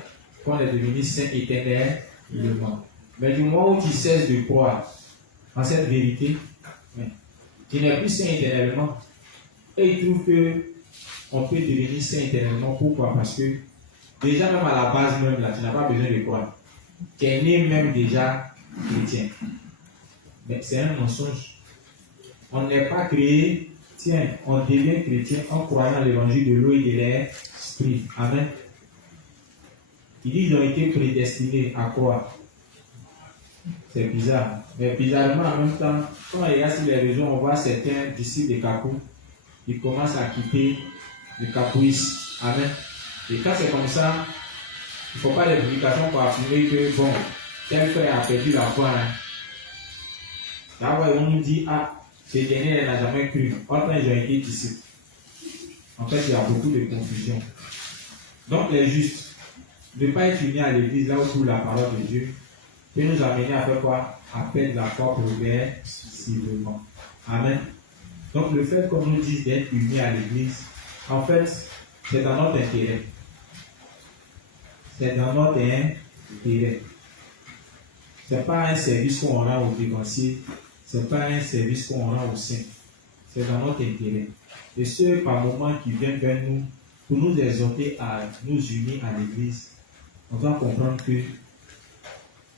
qu'on est devenu saint éternellement. Mais du moment où tu cesses de croire en cette vérité, tu n'es plus saint éternellement. Et il trouve qu'on peut devenir saint éternellement. Pourquoi? Parce que déjà même à la base même là, tu n'as pas besoin de croire. Tu es né même déjà chrétien. Mais c'est un mensonge. On n'est pas créé Tiens, on devient chrétien en croyant à l'évangile de l'eau et de l'esprit. Amen. Il dit qu'ils ont été prédestinés à quoi? C'est bizarre. Mais bizarrement, en même temps, quand on regarde sur les réseaux, on voit certains disciples de Kapou, ils commencent à quitter le capouisme. Amen. Et quand c'est comme ça, il ne faut pas des publications pour affirmer que, bon, tel frère a perdu la foi. Hein. Là, on nous dit, ah, ce dernier n'a jamais cru. Autant ils ont été disciples. En fait, il y a beaucoup de confusion. Donc, les justes, ne pas être unis à l'église, là où trouve la parole de Dieu, peut nous amener à faire quoi? À perdre la foi progressivement. Amen. Donc, le fait qu'on nous dise d'être unis à l'église, en fait, c'est dans notre intérêt. C'est dans notre intérêt. Ce n'est pas un service qu'on rend aux dévanciers, ce n'est pas un service qu'on rend aux saints. C'est dans notre intérêt. Et ceux par moments qui viennent vers nous pour nous exhorter à nous unir à l'église, on doit comprendre que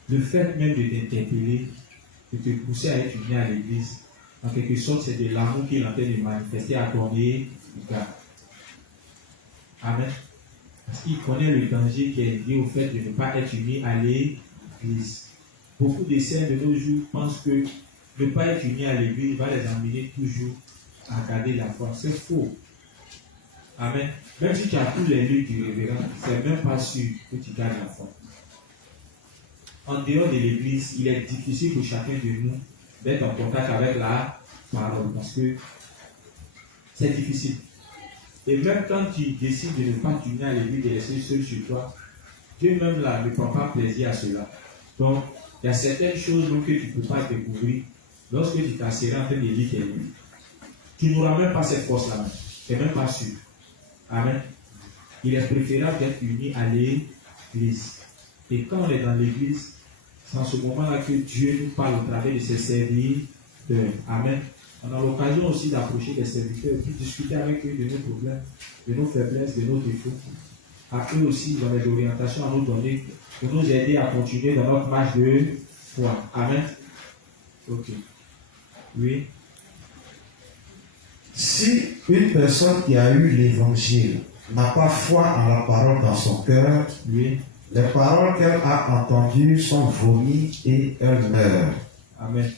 le fait même de t'interpeller, de te pousser à être uni à l'église, en quelque sorte, c'est de l'amour qu'il est en train de manifester à ton égard. Amen. Parce qu'il connaît le danger qui est lié au fait de ne pas être uni à l'église. Beaucoup de saints de nos jours pensent que ne pas être uni à l'église va les amener toujours à garder la foi. C'est faux. Amen. Même si tu as tous les lieux du révérend, c'est même pas sûr que tu gardes la foi. En dehors de l'église, il est difficile pour chacun de nous d'être en contact avec la parole parce que c'est difficile. Et même quand tu décides de ne pas t'unir à l'église, de rester seul sur toi, Dieu même là ne prend pas plaisir à cela. Donc, il y a certaines choses que tu ne peux pas découvrir lorsque tu t'asseras en train de lire tes livres. Tu n'auras même pas cette force-là. Tu n'es même pas sûr. Amen. Il est préférable d'être uni à l'église. Et quand on est dans l'église, c'est en ce moment-là que Dieu nous parle au travers de ses serviteurs. Amen. On a l'occasion aussi d'approcher les serviteurs, de discuter avec eux de nos problèmes, de nos faiblesses, de nos défauts. À eux aussi, ils ont des orientations à nous donner pour nous aider à continuer dans notre marche de foi. Amen. Ok. Oui. Si une personne qui a eu l'évangile n'a pas foi en la parole dans son cœur, Oui. les paroles qu'elle a entendues sont vomies et elle meurt. Amen.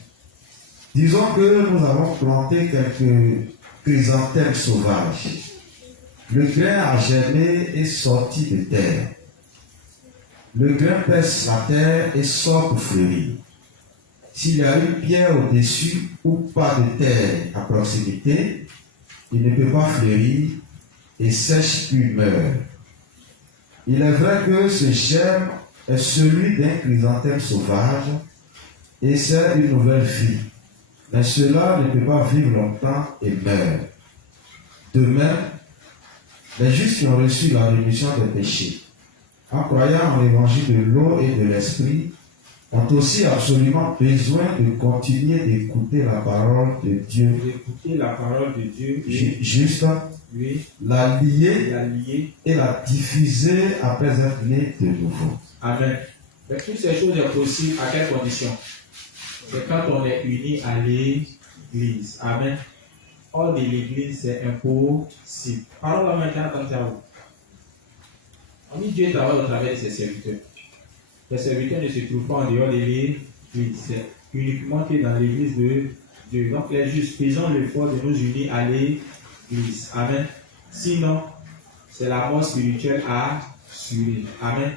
Disons que nous avons planté quelques chrysanthèmes sauvages. Le grain a germé et sorti de terre. Le grain perce la terre et sort pour fleurir. S'il y a une pierre au-dessus ou pas de terre à proximité, il ne peut pas fleurir et sèche puis meurt. Il est vrai que ce germe est celui d'un chrysanthème sauvage et c'est une nouvelle vie. Mais cela ne peut pas vivre longtemps et meurt. De même, les justes qui ont reçu la rémission des péchés, en croyant en l'évangile de l'eau et de l'esprit, ont aussi absolument besoin de continuer d'écouter la parole de Dieu. D'écouter la parole de Dieu. Juste, Oui. la lier La lier. et la diffuser après être née de nouveau. Amen. Mais toutes ces choses sont possibles à quelles conditions? C'est quand on est uni à l'église. Amen. Hors de l'église, c'est impossible. Parlons maintenant comme ça. On dit Dieu travaille au travers de ses serviteurs. Les serviteurs ne se trouvent pas en dehors de l'église. C'est uniquement que dans l'église de Dieu. Donc les justes, faisons l'effort de nous unir à l'église. Amen. Sinon, c'est la mort spirituelle à assurer. Amen.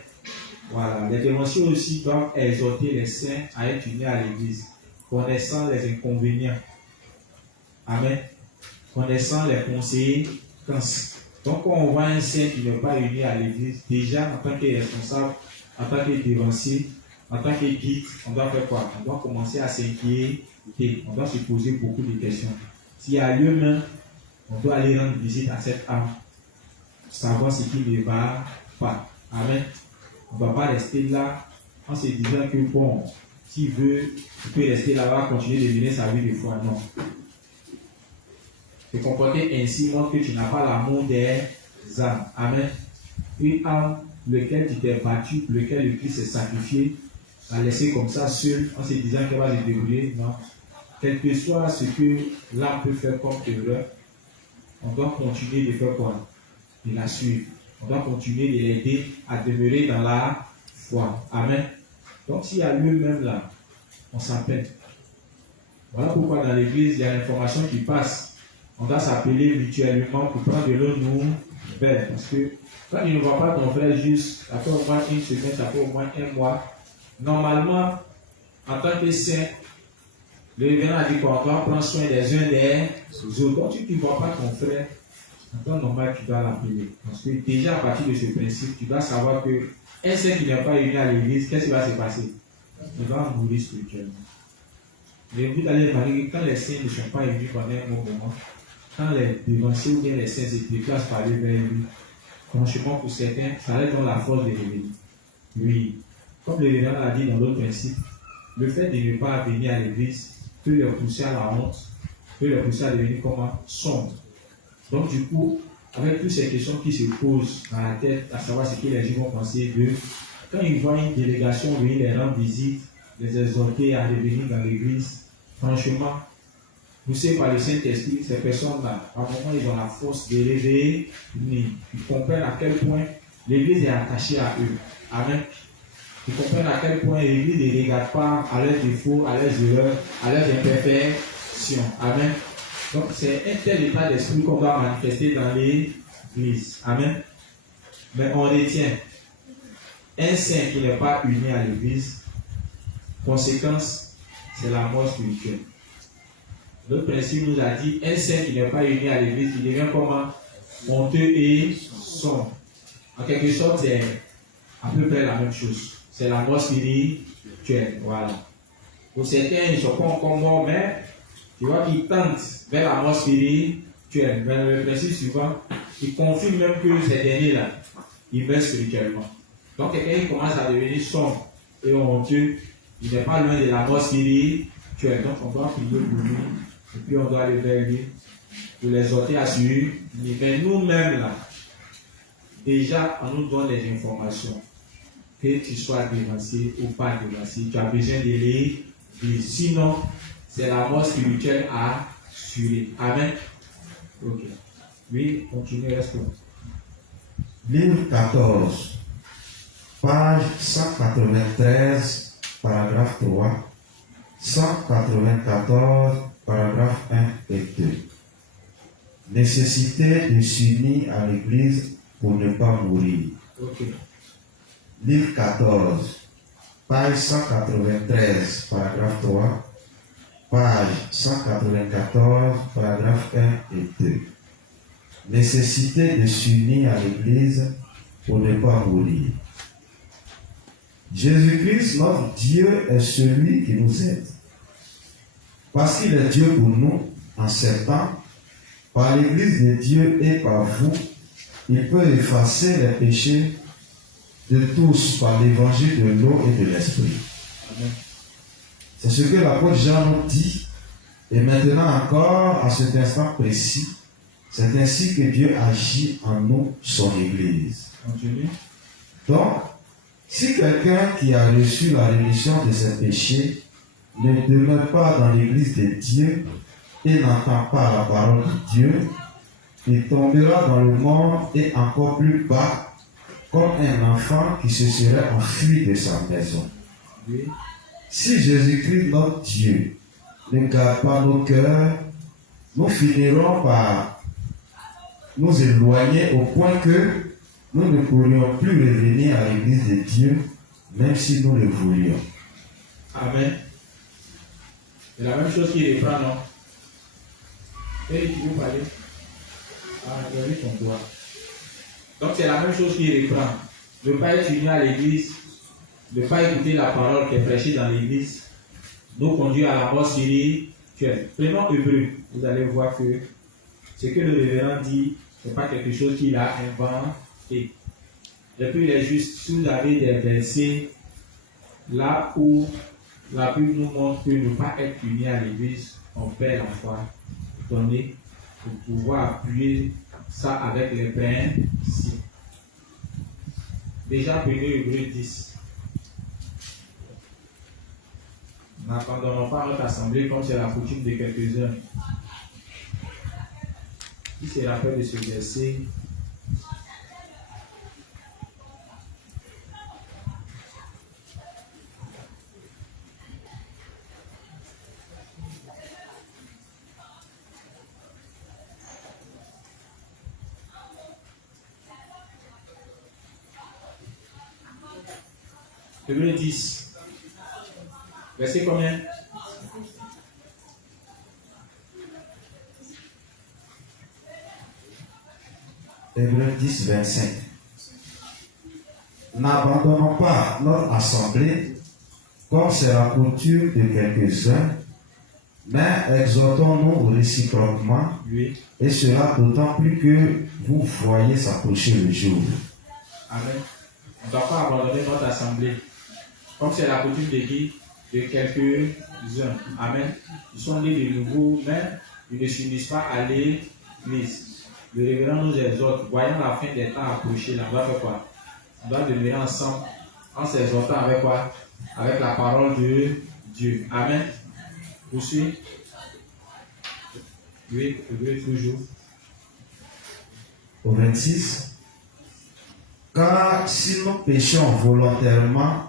Voilà. Les dévotions aussi doivent exhorter les saints à être unis à l'église, connaissant les inconvénients. Amen. Connaissant les conséquences. Donc, quand on voit un saint qui n'est pas uni à l'église, déjà en tant que responsable, en tant que dévancier, en tant que guide, on doit faire quoi? On doit commencer à s'inquiéter. On doit se poser beaucoup de questions. S'il y a lieu même, on doit aller rendre visite à cette âme, savoir ce qui ne va pas. Amen. On ne va pas rester là en se disant que bon, s'il veut, il peut rester là-bas, continuer de mener sa vie de foi. Non. Se comporter ainsi montre que tu n'as pas l'amour des âmes. Amen. Une âme, lequel tu t'es battu, pour lequel le Christ s'est sacrifié, la laisser comme ça seule en se disant qu'elle va se débrouiller. Non. Quel que soit ce que l'âme peut faire comme erreur, on doit continuer de faire quoi? De la suivre. On doit continuer de l'aider à demeurer dans la foi. Amen. Donc s'il y a lieu même là, on s'appelle. Voilà pourquoi dans l'église, il y a l'information qui passe. On doit s'appeler mutuellement pour prendre de l'eau nouvelle. Parce que quand tu ne vois pas ton frère juste, ça fait au moins une semaine, ça fait au moins un mois. Normalement, en tant que saint, le révérend a dit qu'on doit prendre soin des uns des autres. Donc si tu ne vois pas ton frère, en temps normal, tu dois l'appeler. Parce que déjà à partir de ce principe, tu dois savoir que un saint qui n'est pas venu à l'église, qu'est-ce qui va se passer? Il va mourir spirituellement. Mais vous allez remarquer que quand les saints ne sont pas venus pendant un bon moment, quand les devanciers ou bien les saints se déplacent par aller vers lui, franchement pour certains, ça leur donne la force de revenir. Oui, comme le révérend l'a dit dans l'autre principe, le fait de ne pas venir à l'église peut leur pousser à la honte, peut leur pousser à devenir comment? Sombre. Donc du coup, avec toutes ces questions qui se posent dans la tête, à savoir ce que les gens vont penser d'eux, quand ils voient une délégation venir les rendre visite, les exhorter à revenir dans l'église, franchement, poussés par le Saint-Esprit, ces personnes-là, à un moment, ils ont la force de revenir. Ils comprennent à quel point l'église est attachée à eux. Amen. Ils comprennent à quel point l'église ne les regarde pas à leurs défauts, à leurs erreurs, à leurs imperfections. Amen. Donc, c'est un tel état d'esprit qu'on doit manifester dans l'église. Amen. Mais on retient un saint qui n'est pas uni à l'église, conséquence, c'est la mort spirituelle. L'autre principe nous a dit, un saint qui n'est pas uni à l'église, il devient comment? Honteux et sombre. En quelque sorte, c'est à peu près la même chose. C'est la mort spirituelle. Voilà. Pour certains, ils ne sont pas encore morts, mais tu vois qu'ils tentent vers la mort spirituelle. Mais le principe suivant, ils confirment même que ces derniers-là, ils meurent spirituellement. Donc, quelqu'un qui commence à devenir sombre et honteux, il n'est pas loin de la mort spirituelle. Donc, on doit prier pour lui. Et puis, on doit aller vers lui pour les exhorter à suivre. Mais nous-mêmes, là, déjà, on nous donne les informations. Que tu sois dévancé ou pas dévancé, tu as besoin de l'église. Sinon, c'est la mort spirituelle à assurer. Amen. Ok. Oui, continuez, reste. Livre 14, page 193, paragraphe 3, 194, paragraphe 1 et 2. Nécessité de s'unir à l'église pour ne pas mourir. Ok. Livre 14, page 193, paragraphe 3, page 194, paragraphe 1 et 2. Nécessité de s'unir à l'église pour ne pas mourir. Jésus-Christ, notre Dieu, est celui qui nous aide. Parce qu'il est Dieu pour nous, en ces temps, par l'église de Dieu et par vous, il peut effacer les péchés de tous par l'évangile de l'eau et de l'esprit. Amen. C'est ce que l'apôtre Jean nous dit. Et maintenant encore, à cet instant précis, c'est ainsi que Dieu agit en nous, son Église. Continue. Donc, si quelqu'un qui a reçu la rémission de ses péchés ne demeure pas dans l'Église de Dieu et n'entend pas la parole de Dieu, il tombera dans le monde et encore plus bas, comme un enfant qui se serait enfui de sa maison. Oui. Si Jésus-Christ, notre Dieu, ne garde pas nos cœurs, nous finirons par nous éloigner au point que nous ne pourrions plus revenir à l'église de Dieu, même si nous le voulions. Amen. C'est la même chose qui reprend, non? Et tu veux parler? Ah, il a vu ton doigt. Donc c'est la même chose qui reprend. Ne pas être uni à l'église, ne pas écouter la parole qui est prêchée dans l'église, nous conduit à la mort spirituelle. Prenons Hébreu, vous allez voir que ce que le révérend dit, ce n'est pas quelque chose qu'il a inventé. Et puis il est juste, si vous avez des versets là où la Bible nous montre que ne pas être uni à l'église, on perd la foi. Donnez pour pouvoir appuyer ça avec les principes. Déjà, prenez Hébreu 10. N'abandonnons pas notre assemblée comme c'est la coutume de quelques-uns. Qui se rappelle de ce verset? Hébreux 10. Verset combien? Hébreux 10, 25. N'abandonnons pas notre assemblée, comme c'est la coutume de quelques-uns, mais exhortons-nous réciproquement, Oui. et cela d'autant plus que vous voyez s'approcher le jour. Amen. On ne doit pas abandonner notre assemblée. Comme c'est la coutume de qui? De quelques-uns. Amen. Ils sont nés de nouveau, mais ils ne s'unissent pas à l'église. Le révérend nous exhorte, voyant la fin des temps approcher, là, on doit faire quoi? On doit demeurer ensemble en s'exhortant avec quoi? Avec la parole de Dieu. Amen. Vous suivez? Oui, toujours. Au 26. Car si nous péchons volontairement,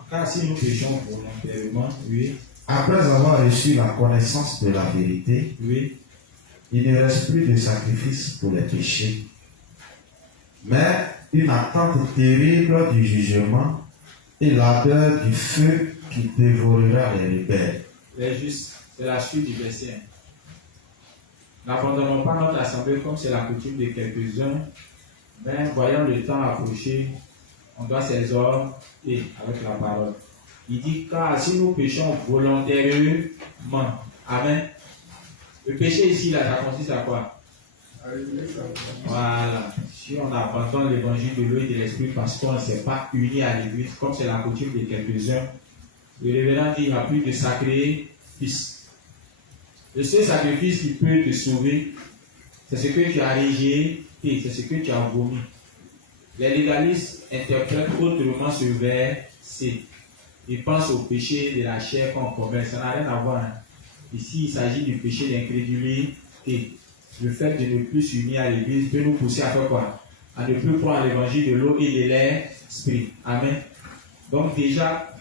Oui, après avoir reçu la connaissance de la vérité, oui, il ne reste plus de sacrifice pour les péchés, mais une attente terrible du jugement et l'ardeur du feu qui dévorera les rebelles. les justes, c'est la suite du verset. N'abandonnons pas notre assemblée comme c'est la coutume de quelques-uns, mais voyant le temps approcher, on doit s'exhorter avec la parole. Il dit, car si nous péchons volontairement, amen. Le péché ici, là, ça consiste à quoi? Voilà. Si on abandonne l'évangile de l'eau et de l'esprit parce qu'on ne s'est pas uni à l'église, comme c'est la coutume de quelques-uns, le révérend dit, il n'y a plus de sacrifice. Le seul sacrifice qui peut te sauver, c'est ce que tu as rejeté, c'est ce que tu as vomi. Les légalistes interprètent autrement ce verset. Ils pensent au péché de la chair qu'on commet. Ça n'a rien à voir. Hein. Ici, il s'agit du péché d'incrédulité. Le fait de ne plus s'unir à l'église peut nous pousser à faire quoi? À ne plus prendre l'évangile de l'eau et de l'esprit. Amen. Donc déjà,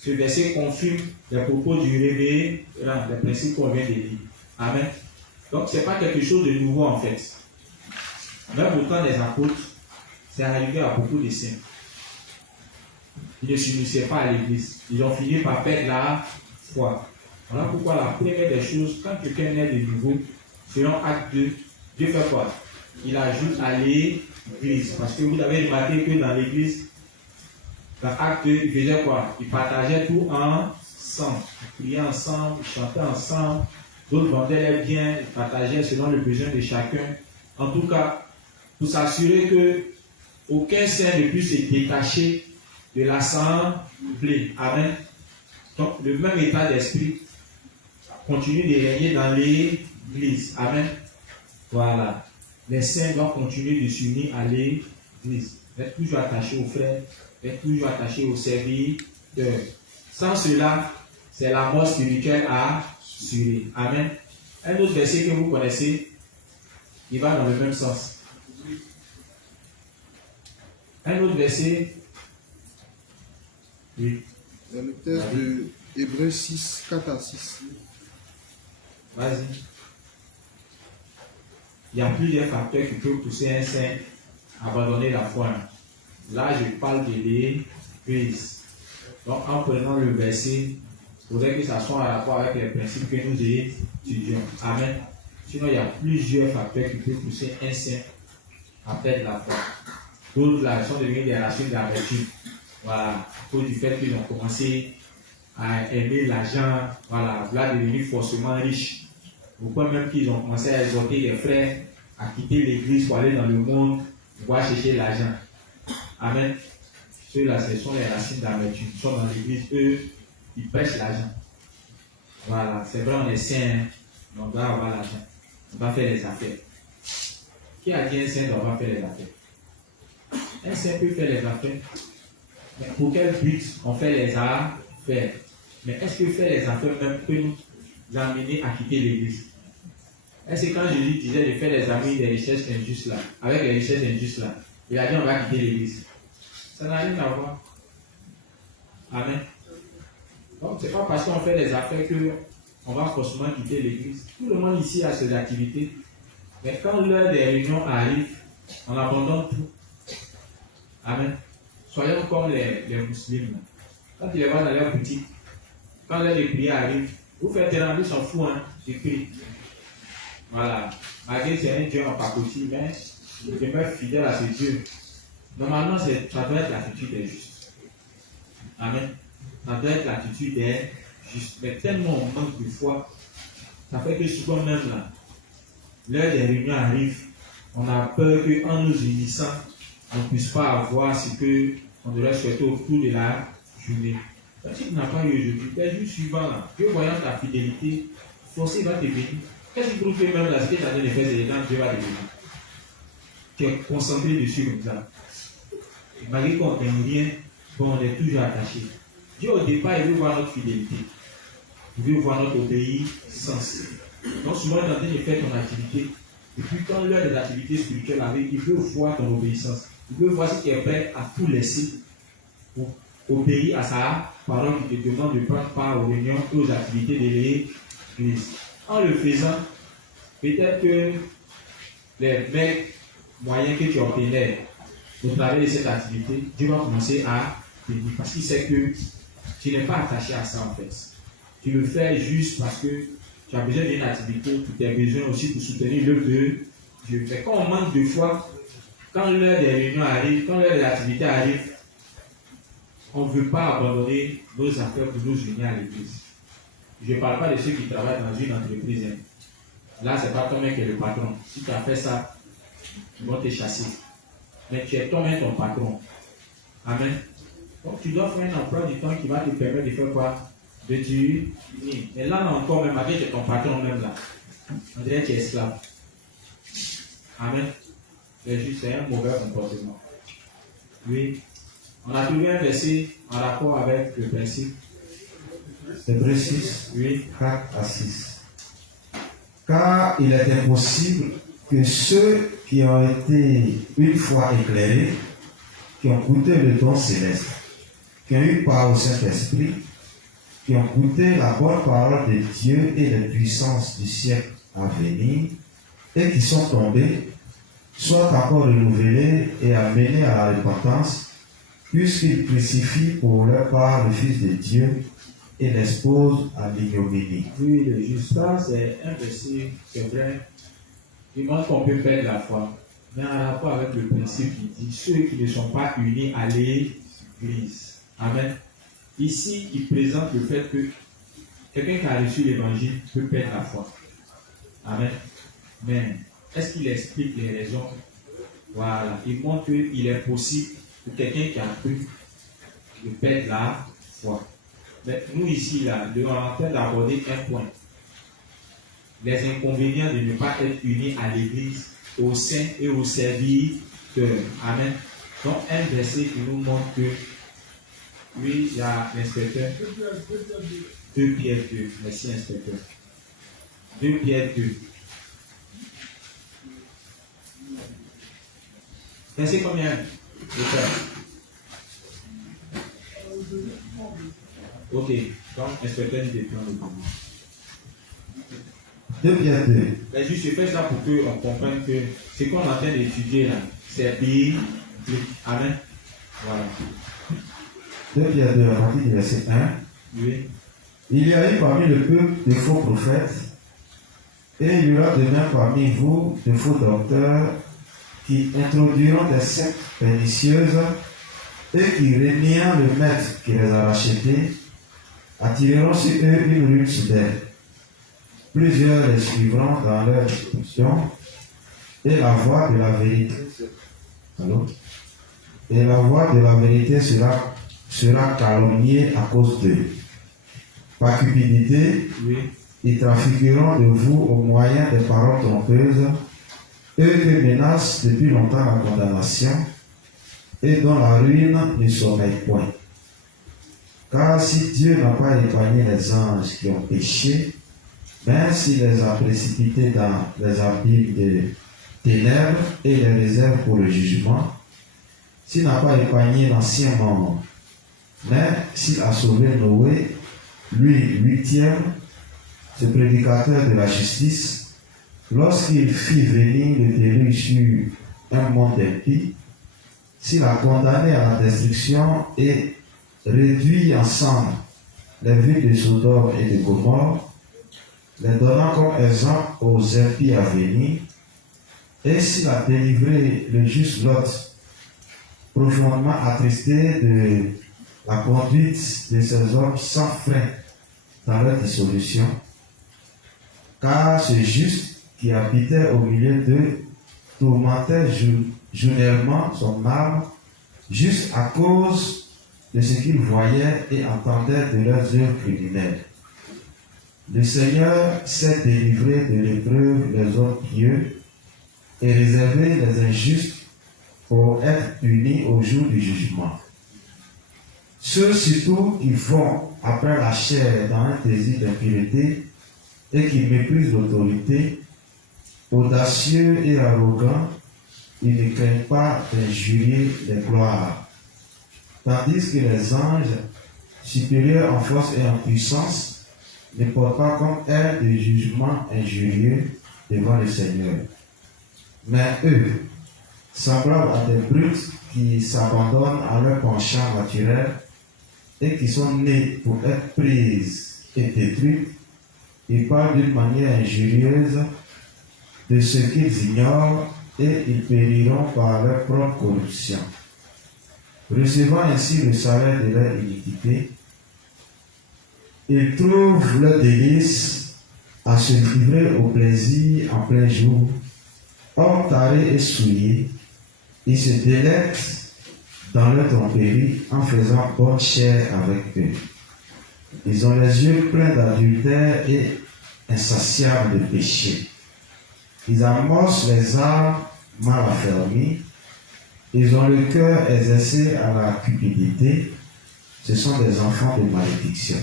ce verset confirme les propos du révérend, les principes qu'on vient de lire. Amen. Donc ce n'est pas quelque chose de nouveau en fait. Même au temps des apôtres, c'est arrivé à beaucoup de saints. Ils ne s'unissaient pas à l'église. Ils ont fini par perdre la foi. Voilà pourquoi la première des choses, quand quelqu'un naît de nouveau, selon Acte 2, Dieu fait quoi? Il ajoute à l'église. Parce que vous avez remarqué que dans l'église, dans Acte 2, il faisait quoi? Il partageait tout ensemble. Ils priaient ensemble, ils chantaient ensemble. D'autres vendaient les biens, ils partageaient selon le besoin de chacun. En tout cas, pour s'assurer que aucun saint ne puisse se détacher de l'assemblée. Amen. Donc, le même état d'esprit continue de régner dans l'église. Amen. Voilà. Les saints doivent continuer de s'unir à l'église. Être toujours attachés aux frères, être toujours attachés aux serviteurs. Sans cela, c'est la mort spirituelle assurée. Amen. Un autre verset que vous connaissez, il va dans le même sens. Un autre verset. Oui. Dans le texte de Hébreux 6, 4 à 6. Vas-y. Il y a plusieurs facteurs qui peuvent pousser un saint à abandonner la foi. Là, je parle de l'église. Donc, en prenant le verset, il faudrait que ça soit en rapport avec les principes que nous étudions. Amen. Sinon, il y a plusieurs facteurs qui peuvent pousser un saint à perdre la foi. D'autres, là, sont devenus des racines d'amertume. Voilà. À cause du fait qu'ils ont commencé à aimer l'argent, voilà, là, devenir forcément riches. Au point même qu'ils ont commencé à exhorter les frères à quitter l'église pour aller dans le monde, pour aller chercher l'argent. Amen. Ceux-là, ce sont les racines d'amertume. Ils sont dans l'église, eux, ils pêchent l'argent. Voilà, c'est vrai, on est saint, mais on doit avoir l'argent. On doit faire les affaires. Qui a dit un saint doit pas faire les affaires? Un saint peut faire les affaires. Mais pour quel but on fait les affaires? Mais est-ce que faire les affaires même peut nous amener à quitter l'église? Est-ce que quand Jésus disait de faire des amis des richesses injustes là, avec les richesses injustes là, il a dit on va quitter l'église? Ça n'a rien à voir. Amen. Donc, c'est pas parce qu'on fait des affaires qu'on va forcément quitter l'église. Tout le monde ici a ses activités. Mais quand l'heure des réunions arrive, on abandonne tout. Amen. Soyons comme les musulmans. Quand ils les voient dans leur boutique, quand l'heure de prière arrive, vous faites des rendez-vous, s'en fout, hein, je prie. Voilà. Malgré que c'est un Dieu en pacotille, mais je demeure fidèle à ce Dieu. Normalement, ça doit être l'attitude des justes. Amen. Ça doit être l'attitude des justes. Mais tellement on manque de foi, ça fait que souvent même là, l'heure des réunions arrive, on a peur qu'en nous unissant, on ne puisse pas avoir ce qu'on devrait souhaiter au cours de la journée. Si tu n'as pas eu aujourd'hui, les jours suivants, là, Dieu voyant ta fidélité, forcé va te bénir. Qu'est-ce qui prouve que même là, ce que tu as donné de faire, c'est là, Dieu va te bénir. Tu es concentré dessus comme ça. Malgré qu'on n'aime rien, bon, on est toujours attaché. Dieu au départ, il veut voir notre fidélité. Il veut voir notre obéissance. Donc souvent, tu es en train de faire ton activité. Et puis quand l'heure des activités spirituelles arrive, il veut voir ton obéissance. Il veut voir si tu es prêt à tout laisser pour obéir à sa parole qui te demande de prendre part aux réunions et aux activités de l'église. En le faisant, peut-être que les mecs moyens que tu obtenais au travers de cette activité, Dieu va commencer à bénir parce qu'il sait que tu n'es pas attaché à ça en fait. Tu le fais juste parce que tu as besoin d'une activité, tu as besoin aussi pour soutenir l'œuvre de Dieu. Mais quand on manque de foi, quand l'heure des réunions arrive, quand l'heure des activités arrive, on ne veut pas abandonner nos affaires pour nous unir à l'église. Je ne parle pas de ceux qui travaillent dans une entreprise. Là, ce n'est pas toi-même qui es le patron. Si tu as fait ça, ils vont te chasser. Mais tu es toi-même ton patron. Amen. Donc tu dois faire un emploi du temps qui va te permettre de faire quoi? De t'unir. Et là encore, même avec ton patron même là, on dirait que tu es esclave. Amen. C'est un mauvais comportement. Oui. On a trouvé un verset en rapport avec le principe. Hébreux 6, Oui. 4 à 6. Car il est impossible que ceux qui ont été une fois éclairés, qui ont goûté le don céleste, qui ont eu part au Saint-Esprit, qui ont goûté la bonne parole de Dieu et les puissances du siècle à venir, et qui sont tombés, soient encore renouvelés et amenés à la repentance, puisqu'ils crucifient pour leur part le Fils de Dieu et l'exposent à l'ignominie. Oui, le juste. Ça, c'est un verset, c'est vrai. Il montre qu'on peut perdre la foi. Mais en rapport avec le principe qui dit ceux qui ne sont pas unis à l'église. Amen. Ici, il présente le fait que quelqu'un qui a reçu l'évangile peut perdre la foi. Amen. Mais est-ce qu'il explique les raisons? Voilà. Il montre qu'il est possible que quelqu'un qui a cru de perdre la foi. Mais nous ici, là, nous sommes en train d'aborder un point. Les inconvénients de ne pas être unis à l'église, au sein et au serviteur. Amen. Donc, un verset qui nous montre que, oui, il y a l'inspecteur. 2 Pierre 2. Merci, inspecteur. 2 Pierre 2. Verset combien? Ok. Donc, inspecteur dit de prendre le temps. 2 Pierre 2. Mais juste, je fais ça pour qu'on comprenne que ce qu'on est en train d'étudier là, c'est biblique. Amen. Voilà. 2 Pierre 2, à partir du verset 1. Oui. Il y a eu parmi le peuple de faux prophètes, et il y aura de même parmi vous de faux docteurs qui introduiront des sectes pernicieuses et qui, reniant le maître qui les a rachetés, attireront sur eux une ruine soudaine. Plusieurs les suivront dans leur destruction, et la voie de la vérité. Et la voie de la vérité sera calomniée à cause d'eux. Par cupidité, Oui. ils trafiqueront de vous au moyen des paroles trompeuses, eux que menacent depuis longtemps la condamnation, et dont la ruine ne sommeille point. Car si Dieu n'a pas épargné les anges qui ont péché Mais s'il les a précipités dans les abîmes des ténèbres et les réserve pour le jugement, s'il n'a pas épargné l'ancien monde, mais s'il a sauvé Noé, lui, 8e, ce prédicateur de la justice, lorsqu'il fit venir le déluge sur un monde impie, s'il a condamné à la destruction et réduit ensemble les villes de Sodome et de Gomorrhe, les donnant comme exemple aux impies à venir, et s'il a délivré le juste Lot, profondément attristé de la conduite de ces hommes sans frein dans leur dissolution, car ce juste qui habitait au milieu d'eux tourmentait journellement son âme juste à cause de ce qu'ils voyaient et entendaient de leurs œuvres criminelles. Le Seigneur s'est délivré de l'épreuve des hommes pieux et réservé les injustes pour être punis au jour du jugement. Ceux surtout qui vont après la chair dans un désir d'impureté et qui méprisent l'autorité, audacieux et arrogants, ils ne craignent pas d'injurier les gloires. Tandis que les anges, supérieurs en force et en puissance, ne portent pas comme elles de jugement injurieux devant le Seigneur. Mais eux, semblables à des brutes qui s'abandonnent à leur penchant naturel et qui sont nés pour être prises et détruites, ils parlent d'une manière injurieuse de ce qu'ils ignorent et ils périront par leur propre corruption. Recevant ainsi le salaire de leur iniquité, ils trouvent leur délice à se livrer au plaisir en plein jour. Hommes tarés et souillés, ils se délectent dans leur tromperie en faisant bonne chair avec eux. Ils ont les yeux pleins d'adultère et insatiables de péché. Ils amorcent les armes mal affermies. Ils ont le cœur exercé à la cupidité. Ce sont des enfants de malédiction.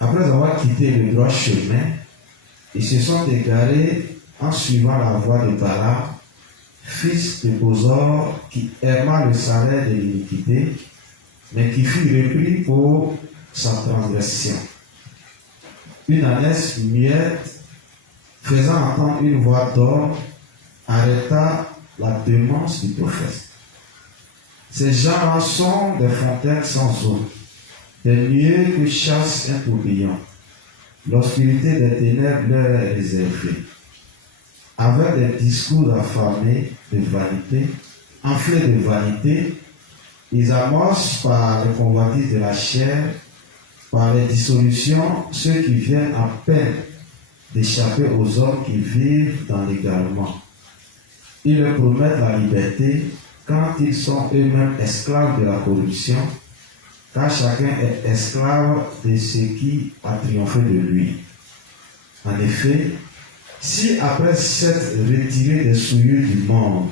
Après avoir quitté le droit chemin, ils se sont égarés en suivant la voie de Balaam, fils de Bosor, qui aima le salaire de l'iniquité, mais qui fut repris pour sa transgression. Une ânesse muette, faisant entendre une voix d'homme, arrêta la démence du prophète. Ces gens sont des fontaines sans eau, des nuées que chasse un tourbillon. L'obscurité des ténèbres leur est réservée. Avec des discours affamés de vanité, enflés de vanité, ils amorcent par les convoitises de la chair, par les dissolutions, ceux qui viennent à peine d'échapper aux hommes qui vivent dans l'égarement. Ils leur promettent la liberté quand ils sont eux-mêmes esclaves de la corruption, car chacun est esclave de ce qui a triomphé de lui. En effet, si après s'être retiré des souillures du monde,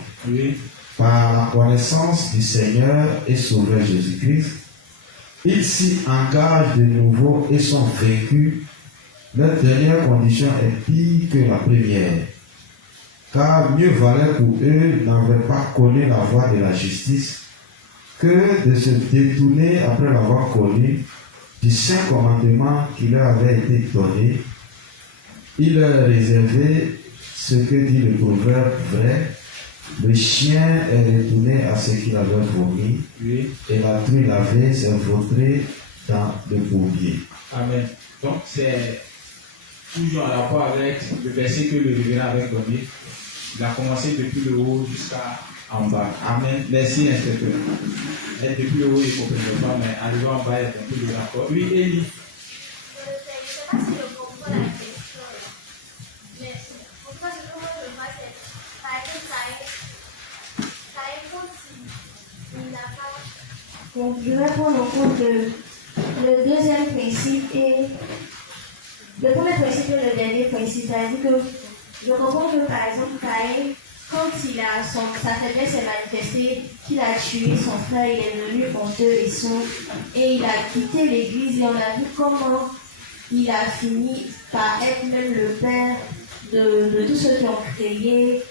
par la connaissance du Seigneur et Sauveur Jésus-Christ, ils s'y engagent de nouveau et sont vaincus, leur dernière condition est pire que la première. Car mieux valait pour eux n'avoir pas connu la voie de la justice que de se détourner après l'avoir connu du saint commandement qui leur avait été donné. Il leur réservait ce que dit le proverbe vrai: le chien est retourné à ce qu'il avait promis, et la truie lavée s'est vautrée dans le bourbier. Amen. Donc c'est toujours en rapport avec le verset que le révérend avait donné. Il a commencé depuis le haut jusqu'à en bas. Amen. Merci, inspecteur. Depuis le haut, il ne comprenait pas, mais arrivé en bas, il y a un peu de rapport. Oui, Élie. Je ne sais pas si je comprends la question. Mais pourquoi je comprends le pas, c'est par exemple, ça est il n'a pas. Donc, je vais prendre en compte le deuxième principe et le premier principe et le dernier principe. C'est-à-dire que je comprends que par exemple, Caïn, quand sa faiblesse s'est manifestée, qu'il a tué son frère, il est devenu honteux et sourd, et il a quitté l'église, et on a vu comment il a fini par être même le père de tous ceux qui ont créé,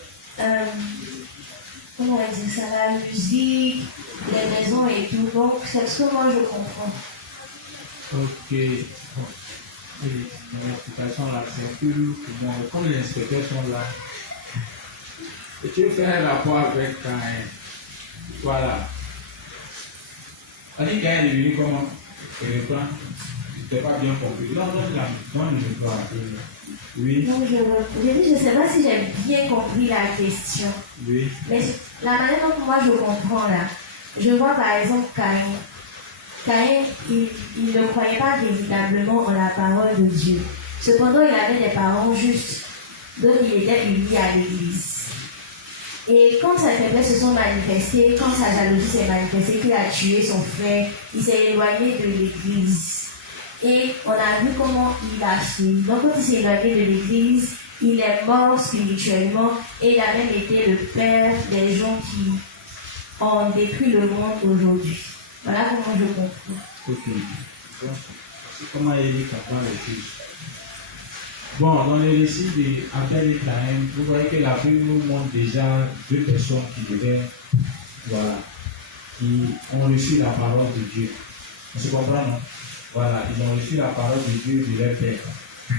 comment on va dire ça, la musique, les maisons et tout. Donc, c'est ce que moi je comprends. Ok. Bon. Les explications là, c'est un peu lourd pour moi. Comme les inspecteurs sont là, et tu veux faire un rapport avec Caïn. Voilà. On dit Caïn est venu comment? Et le plan, je n'ai pas bien compris. Non, je dois appeler. Oui. Donc, je ne sais pas si j'ai bien compris la question. Oui. Mais la manière dont moi je comprends là, je vois par exemple Caïn. Caïn, il ne croyait pas véritablement en la parole de Dieu. Cependant, il avait des parents justes, donc il était uni à l'église. Et quand sa faiblesse se sont manifestées, quand sa jalousie s'est manifestée, qu'il a tué son frère, il s'est éloigné de l'église. Et on a vu comment il a fui. Donc quand il s'est éloigné de l'église, il est mort spirituellement et il a même été le père des gens qui ont détruit le monde aujourd'hui. Voilà comment je comprends. Ok. C'est comment il est capable de tout. Bon, dans les récits d'Abel et Caïn, vous voyez que la Bible nous montre déjà deux personnes qui devaient, voilà, qui ont reçu la parole de Dieu. On se comprend, non? Voilà, ils ont reçu la parole de Dieu de leur père.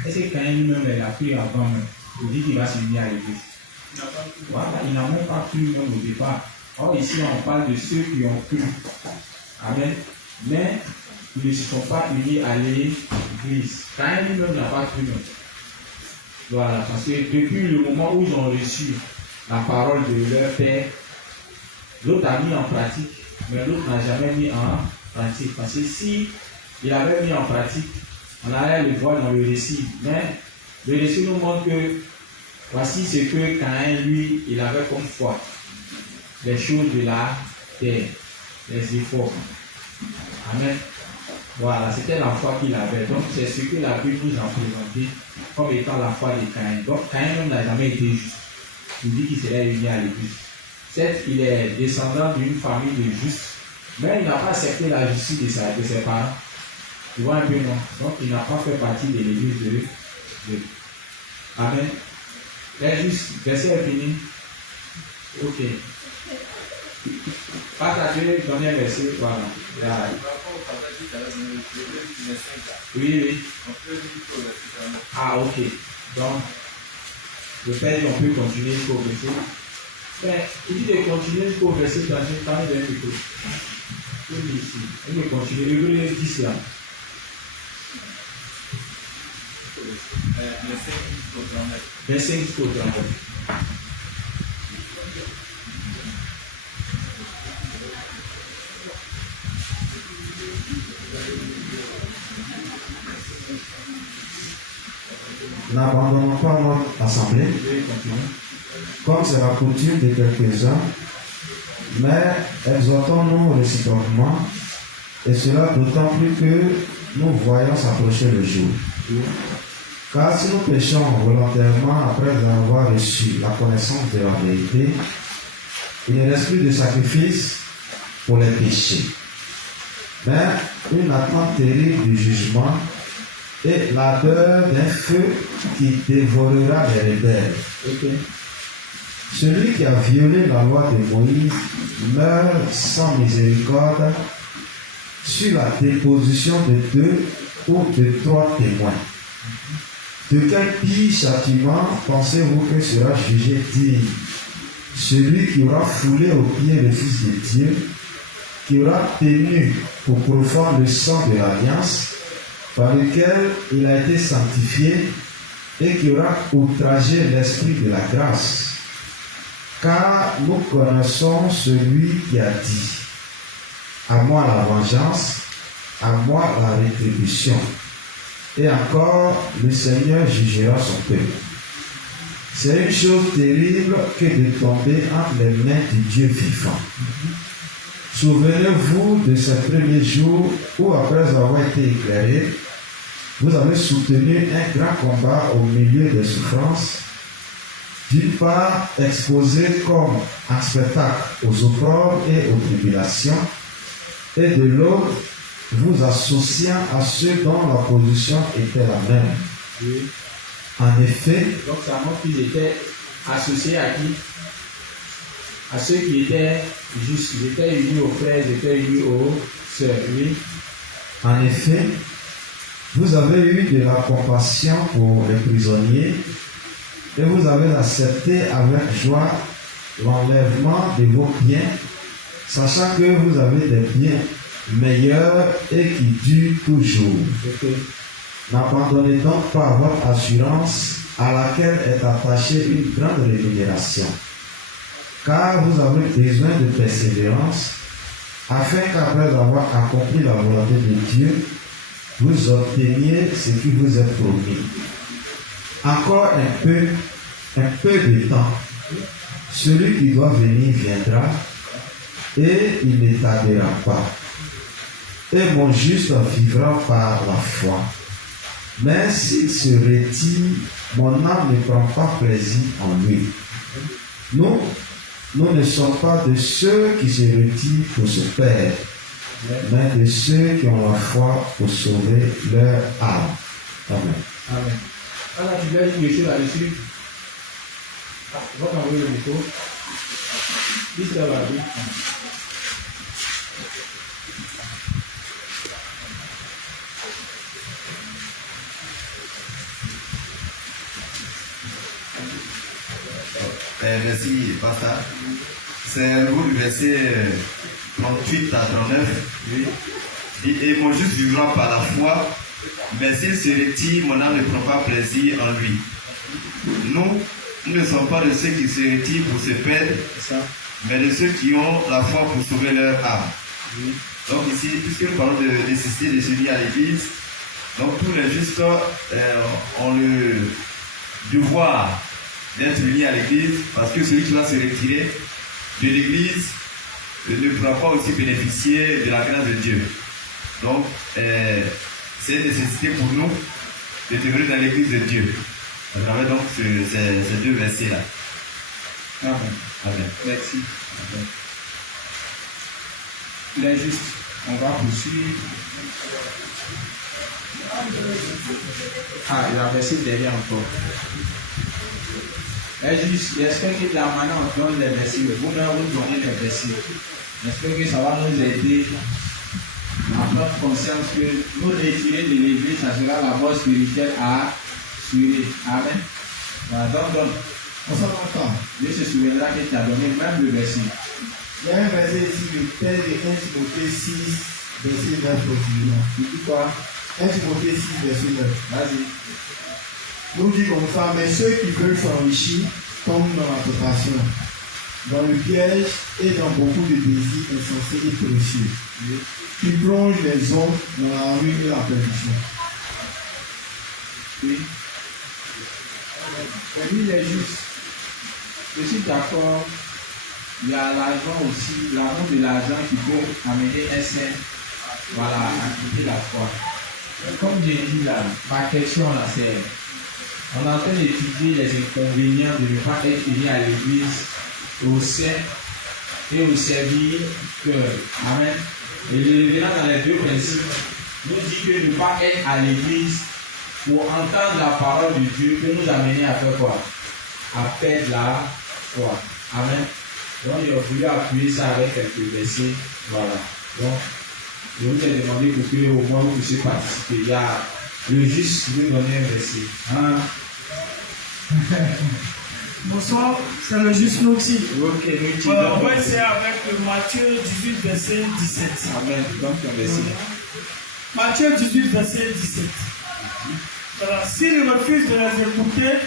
Est-ce que Caïn lui-même l'a pris avant même? Il dit qu'il va s'unir à l'église. Voilà, il n'a même pas cru même au départ. Or, ici, on parle de ceux qui ont cru. Amen. Mais ils ne se sont pas unis à l'église. Caïn lui-même n'a pas cru même. Voilà, parce que depuis le moment où ils ont reçu la parole de leur père, l'autre a mis en pratique, mais l'autre n'a jamais mis en pratique. Parce que si il avait mis en pratique, on allait le voir dans le récit. Mais le récit nous montre que voici ce que Caïn, lui, il avait comme foi. Les choses de la terre, les efforts. Amen. Voilà, c'était la foi qu'il avait. Donc, c'est ce que la Bible nous a présenté comme étant la foi de Caïn. Donc, Caïn même n'a jamais été juste. Il dit qu'il serait uni à l'église. Certes, il est descendant d'une famille de justes, mais il n'a pas accepté la justice de ses parents. Tu vois un peu, non? Donc, il n'a pas fait partie de l'église de Dieu. Amen. Les justes, verset est fini. Ok. Partagez, donnez un verset, voilà. Oui. Ah, ok. Donc, le Père dit on peut continuer jusqu'au verset. Mais il dit de continuer jusqu'au verset dans une parole d'un micro. Oui, ici. On peut continuer. Hébreux 10 là. Verset jusqu'au 39. N'abandonnons pas notre assemblée, comme c'est la coutume de quelques-uns, mais exhortons-nous réciproquement, et cela d'autant plus que nous voyons s'approcher le jour. Car si nous péchons volontairement après avoir reçu la connaissance de la vérité, il ne reste plus de sacrifice pour les péchés, mais une attente terrible du jugement et l'ardeur d'un feu qui dévorera les rebelles. Okay. Celui qui a violé la loi de Moïse meurt sans miséricorde sur la déposition de 2 ou de 3 témoins. De quel pire châtiment pensez-vous que sera jugé digne celui qui aura foulé aux pieds le Fils de Dieu, qui aura tenu pour profane le sang de l'alliance, par lequel il a été sanctifié et qui aura outragé l'esprit de la grâce. Car nous connaissons celui qui a dit « À moi la vengeance, à moi la rétribution. » Et encore, le Seigneur jugera son peuple. C'est une chose terrible que de tomber entre les mains du Dieu vivant. Souvenez-vous de ces premiers jours où, après avoir été éclairés, vous avez soutenu un grand combat au milieu des souffrances, d'une part exposé comme un spectacle aux opprobres et aux tribulations, et de l'autre vous associant à ceux dont la position était la même. Oui. En effet, Donc ça montre qu'ils étaient associés à qui? À ceux qui étaient justes. Ils étaient unis aux frères, ils étaient unis aux sœurs. Oui. en effet, vous avez eu de la compassion pour les prisonniers et vous avez accepté avec joie l'enlèvement de vos biens, sachant que vous avez des biens meilleurs et qui durent toujours. Okay. N'abandonnez donc pas votre assurance à laquelle est attachée une grande rémunération, car vous avez besoin de persévérance, afin qu'après avoir accompli la volonté de Dieu, vous obteniez ce qui vous est promis. Encore un peu de temps, celui qui doit venir viendra, et il ne tardera pas. Et mon juste vivra par la foi. Mais s'il se retire, mon âme ne prend pas plaisir en lui. Nous ne sommes pas de ceux qui se retirent pour se perdre, mais de ceux qui ont la foi pour sauver leur âme. Amen. Amen. Alors, tu dois dire quelque chose là-dessus. Va t'envoyer le micro. Dis ça va bien. Merci, Pasteur. C'est un bout du verset 38 à 39. Oui. Et mon juste vivra par la foi, mais s'il se retire, mon âme ne prend pas plaisir en lui. Nous ne sommes pas de ceux qui se retirent pour se perdre, mais de ceux qui ont la foi pour sauver leur âme. Oui. Donc ici, puisque nous parlons de nécessité de s'unir à l'église, donc tous les justes ont le devoir d'être unis à l'église, parce que celui qui va se retirer de l'église ne pourra pas aussi bénéficier de la grâce de Dieu. Donc, c'est une nécessité pour nous de demeurer dans l'église de Dieu. À travers donc ces deux versets-là. Amen. Amen. Merci. Amen. Les justes, on va poursuivre. Ah, il y a un verset derrière encore. J'espère que la manière dont on donne les versets, vous-même vous donnez les versets. J'espère que ça va nous aider à prendre conscience que nous retirer de l'église, ça sera la voie spirituelle à suivre. Amen. Voilà, donc, On s'en entend. Dieu se souviendra qu'il t'a donné même le verset. Il y a un verset ici, le Père de 1 Timothée 6, verset 9 possiblement. Tu dis quoi? 1 Timothée 6, verset 9. Vas-y. Nous dit comme ça, mais ceux qui veulent s'enrichir tombent dans la tentation, dans le piège et dans beaucoup de désirs insensés et précieux, qui plongent les hommes dans la ruine et la perdition. Oui. Parmi les justes, je suis d'accord, il y a l'argent aussi, l'amour de l'argent qui peut amener un saint, voilà, à quitter la foi. Comme j'ai dit là, ma question là, c'est, on est en train d'étudier les inconvénients de ne pas être unis à l'église, au sein et au servir cœur. Amen. Et le révérend dans les deux principes nous dit que ne pas être à l'église pour entendre la parole de Dieu peut nous amener à faire quoi? À perdre la foi. Amen. Donc il a voulu appuyer ça avec quelques versets. Voilà. Donc, je vous ai demandé pour que au moins vous puissiez participer. Il y a le juste qui veut donner un verset. Hein? Bonsoir, c'est le juste nous aussi. Ok, nous Voilà, on va essayer avec Matthieu 18, verset 17. Amen. Donc, un verset. Matthieu 18, verset 17. Voilà, s'il refuse de les écouter,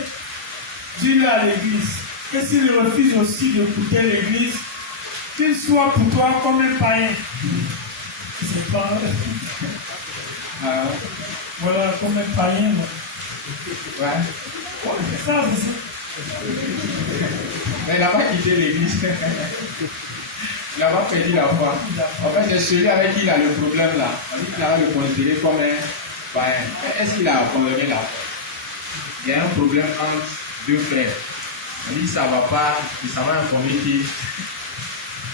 dis-le à l'église. Et s'il refuse aussi d'écouter l'église, qu'il soit pour toi comme un païen. C'est pas. Voilà, comme un païen. Ouais. C'est ça, c'est ça. Mais il n'a pas quitté l'église. Il n'a pas perdu la foi. En fait, c'est celui avec qui il a le problème là. Il va le considérer comme un païen. Est-ce qu'il a abandonné la foi? Il y a un problème entre deux frères. Il dit ça ne va pas, il s'en va informer qui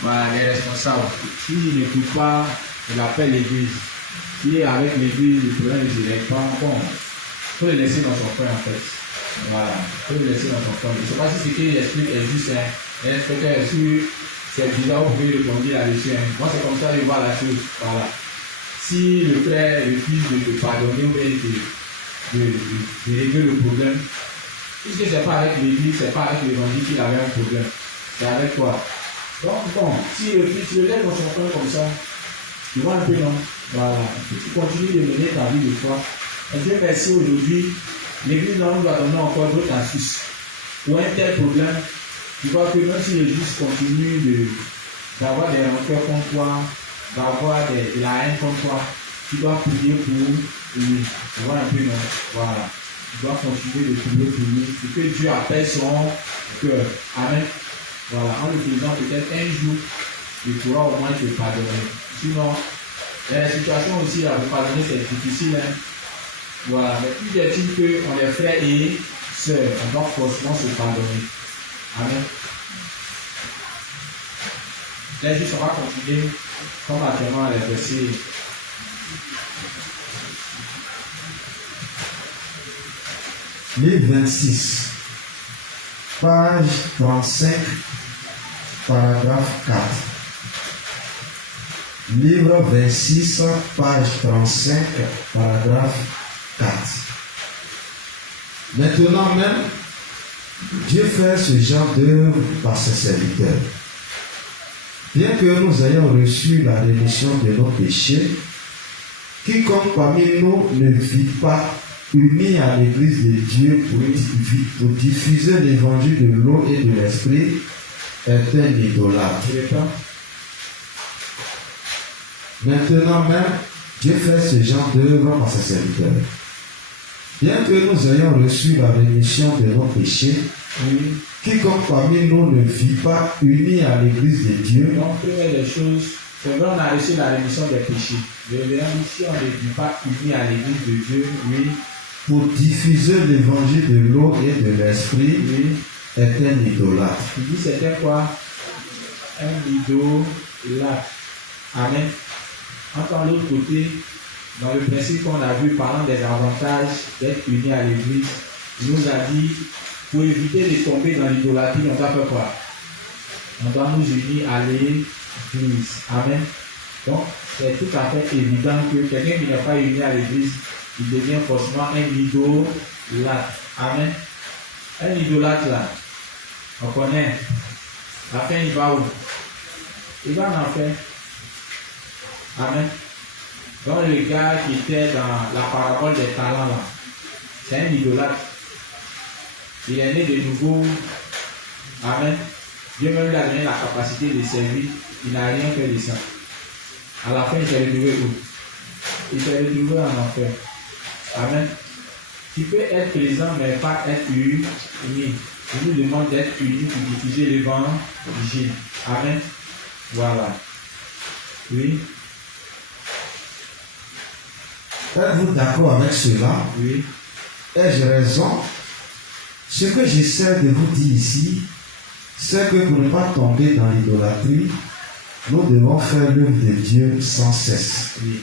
voilà, les responsables. S'il n'écoute pas, il appelle l'église. qui est avec l'église, le problème ne se règle pas. Bon, il faut le laisser dans son coin en fait. Voilà, il faut le laisser dans son coin. Je ne sais pas si ce qu'il explique est juste un inspecteur, c'est bizarre, vous pouvez répondre là-dessus. Moi, c'est comme ça que je vois la chose. Voilà. Si le frère refuse de te pardonner ou de régler le problème, puisque ce n'est pas avec l'église, ce n'est pas avec l'évangile qu'il avait un problème, c'est avec toi. Donc, bon, si le laisses dans son coin comme ça, tu vois un peu, non? Voilà. Tu continues de mener ta vie de foi. Et Dieu merci aujourd'hui, l'église nous va donner encore d'autres astuces. Pour un tel problème, tu vois que même si l'église continue d'avoir des rancœurs contre toi, d'avoir de la haine contre toi, tu dois prier pour lui. Tu vois un peu, non? Voilà. Tu dois continuer de prier pour lui. C'est que Dieu appelle son cœur. Amen. Voilà. En le faisant peut-être un jour, il pourra au moins te pardonner. Sinon, la situation aussi, là, pour pardonner, c'est difficile. Hein? Voilà. Mais plus est-il qu'on est frères et sœurs, on doit forcément se pardonner. Amen. Là, juste, on va continuer comme actuellement les versets. Livre 26, page 35, paragraphe 4. Livre 26, page 35, paragraphe 4. Maintenant même, Dieu fait ce genre d'œuvre par ses serviteurs. Bien que nous ayons reçu la rémission de nos péchés, quiconque parmi nous ne vit pas uni à l'église de Dieu pour diffuser l'évangile de l'eau et de l'esprit est un idolâtre. Maintenant même, Dieu fait ce genre d'œuvre par ses serviteurs. Bien que nous ayons reçu la rémission de nos péchés, quiconque parmi nous ne vit pas uni à l'église de Dieu. Donc, première des choses, c'est vrai, on a reçu la rémission des péchés. Mais si on ne vit pas uni à l'église de Dieu, oui, pour diffuser l'évangile de l'eau et de l'esprit, oui, est un idolâtre. Il dit c'était quoi? Un idolâtre. Amen. Encore l'autre côté, dans le principe qu'on a vu parlant des avantages d'être unis à l'église, il nous a dit, pour éviter de tomber dans l'idolâtrie, on doit faire quoi? On doit nous unir à l'église. Amen. Donc, c'est tout à fait évident que quelqu'un qui n'est pas uni à l'église, il devient forcément un idolâtre. Amen. Un idolâtre là, on connaît. La fin, il va où? Il va en enfer. Amen. Donc le gars qui était dans la parabole des talents là, c'est un idolâtre. Il est né de nouveau. Amen. Dieu même lui a donné la capacité de servir. Il n'a rien fait de ça. À la fin, il s'est retrouvé où? Il s'est retrouvé en enfer. Amen. Tu peux être présent mais pas être uni. Il nous demande d'être unis pour diffuser l'évangile. Amen. Voilà. Oui. Êtes-vous d'accord avec cela? Oui. Ai-je raison? Ce que j'essaie de vous dire ici, c'est que pour ne pas tomber dans l'idolâtrie, nous devons faire l'œuvre de Dieu sans cesse. Oui.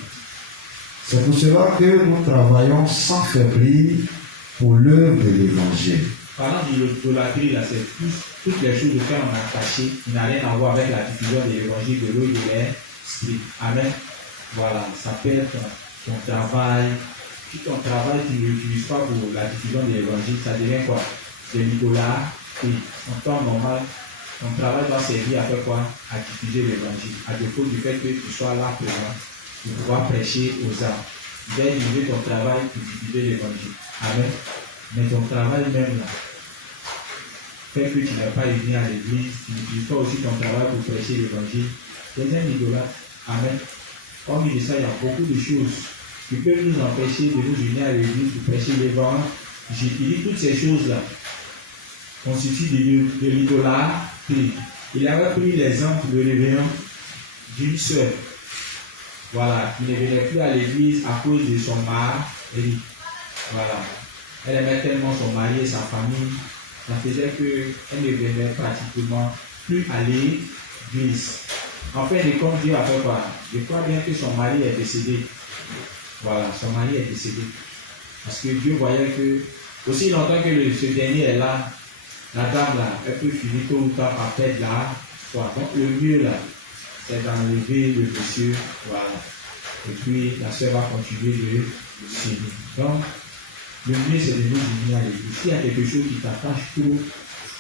C'est pour cela que nous travaillons sans faiblir pour l'œuvre de l'Évangile. Parlant de l'idolâtrie, là, c'est toutes les choses auxquelles on est attaché, qui n'ont rien à voir avec la diffusion de l'évangile de l'eau et de l'esprit. Amen. Voilà, ça peut être ton travail. Si ton travail, tu ne l'utilises pas pour la diffusion de l'évangile, ça devient quoi? C'est l'idolâtrie. En temps normal, ton travail doit servir à faire quoi? À diffuser l'évangile. À défaut du fait que tu sois là présent pour pouvoir prêcher aux âmes. Tu dois utiliser ton travail pour diffuser l'évangile. Amen. Mais ton travail même là, fait que tu n'es pas uni à l'église, tu n'utilises pas aussi ton travail pour prêcher l'évangile. C'est un idolâtre. Amen. Hormis de ça, il y a beaucoup de choses qui peuvent nous empêcher de nous unir à l'église pour prêcher l'évangile. Il dit toutes ces choses-là constituent de l'idolâtrie. Il avait pris l'exemple de l'événement d'une sœur. Voilà, qui ne venait plus à l'église à cause de son mari. Voilà. Elle aimait tellement son mari et sa famille, ça faisait qu'elle ne venait pratiquement plus à l'église. En fait, comme Dieu a fait quoi? Je crois bien que son mari est décédé. voilà, son mari est décédé. Parce que Dieu voyait que, aussi longtemps que ce dernier est là, la dame là, elle peut finir tôt ou tard par perdre la foi. Donc le mieux là, c'est d'enlever le monsieur, voilà. Et puis la sœur va continuer de suivre. Donc, le mieux c'est de nous unir à l'église. S'il y a quelque chose qui t'attache trop,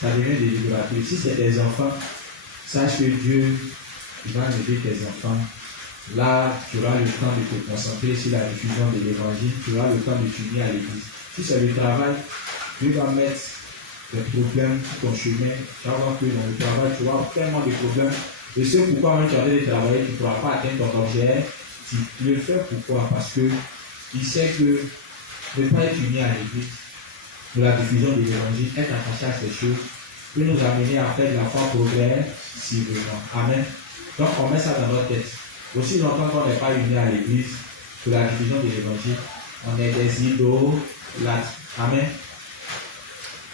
ça devient délibératif. Si c'est tes enfants, sache que Dieu va aider tes enfants. Là, tu auras le temps de te concentrer sur la diffusion de l'évangile, tu auras le temps de t'unir à l'église. Si c'est le travail, Dieu va mettre des problèmes sur ton chemin. Tu vas voir que dans le travail, tu vas avoir tellement de problèmes. Et ce pourquoi même tu as envie de travailler, tu ne pourras pas atteindre ton objet. Tu le fais pourquoi? Parce que il sait que ne pas être uni à l'église, de la diffusion de l'évangile, être attaché à ces choses, peut nous amener à faire de la foi progressivement. Amen. Donc on met ça dans notre tête. Aussi longtemps qu'on n'est pas unis à l'église, pour la diffusion de l'évangile, on est des idolâtres. Amen.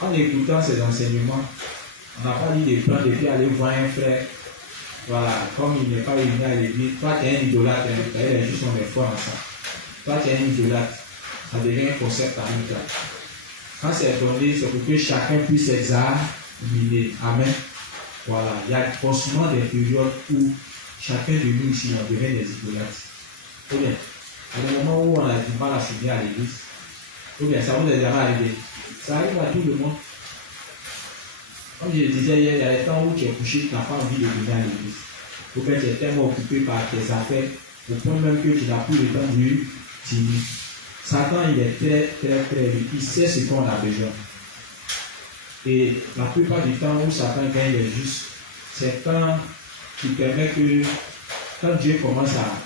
En écoutant ces enseignements, on n'a pas dit de prendre et puis aller voir un frère. Voilà, comme il n'est pas uni à l'église, toi tu es un idolâtre, les gens sont des fois ensemble. Toi tu es un idolâtre, ça devient un concept à nous. Quand c'est donné, c'est pour que chacun puisse s'examiner. Amen. Voilà, il y a forcément des périodes où chacun de nous ici, on devient des idolâtres. Ou bien, à un moment où on a du mal à s'unir à l'église, ou bien, ça vous est jamais arrivé. Ça arrive à tout le monde. Comme je le disais hier, il y a des temps où tu es couché, tu n'as pas envie de venir à l'église. Ou bien tu es tellement occupé par tes affaires, au point même que tu n'as plus le temps de t'unir. Satan, il est très vite. Il sait ce qu'on a besoin. Et la plupart du temps où Satan gagne les justes, c'est quand qui permet que, quand Dieu commence à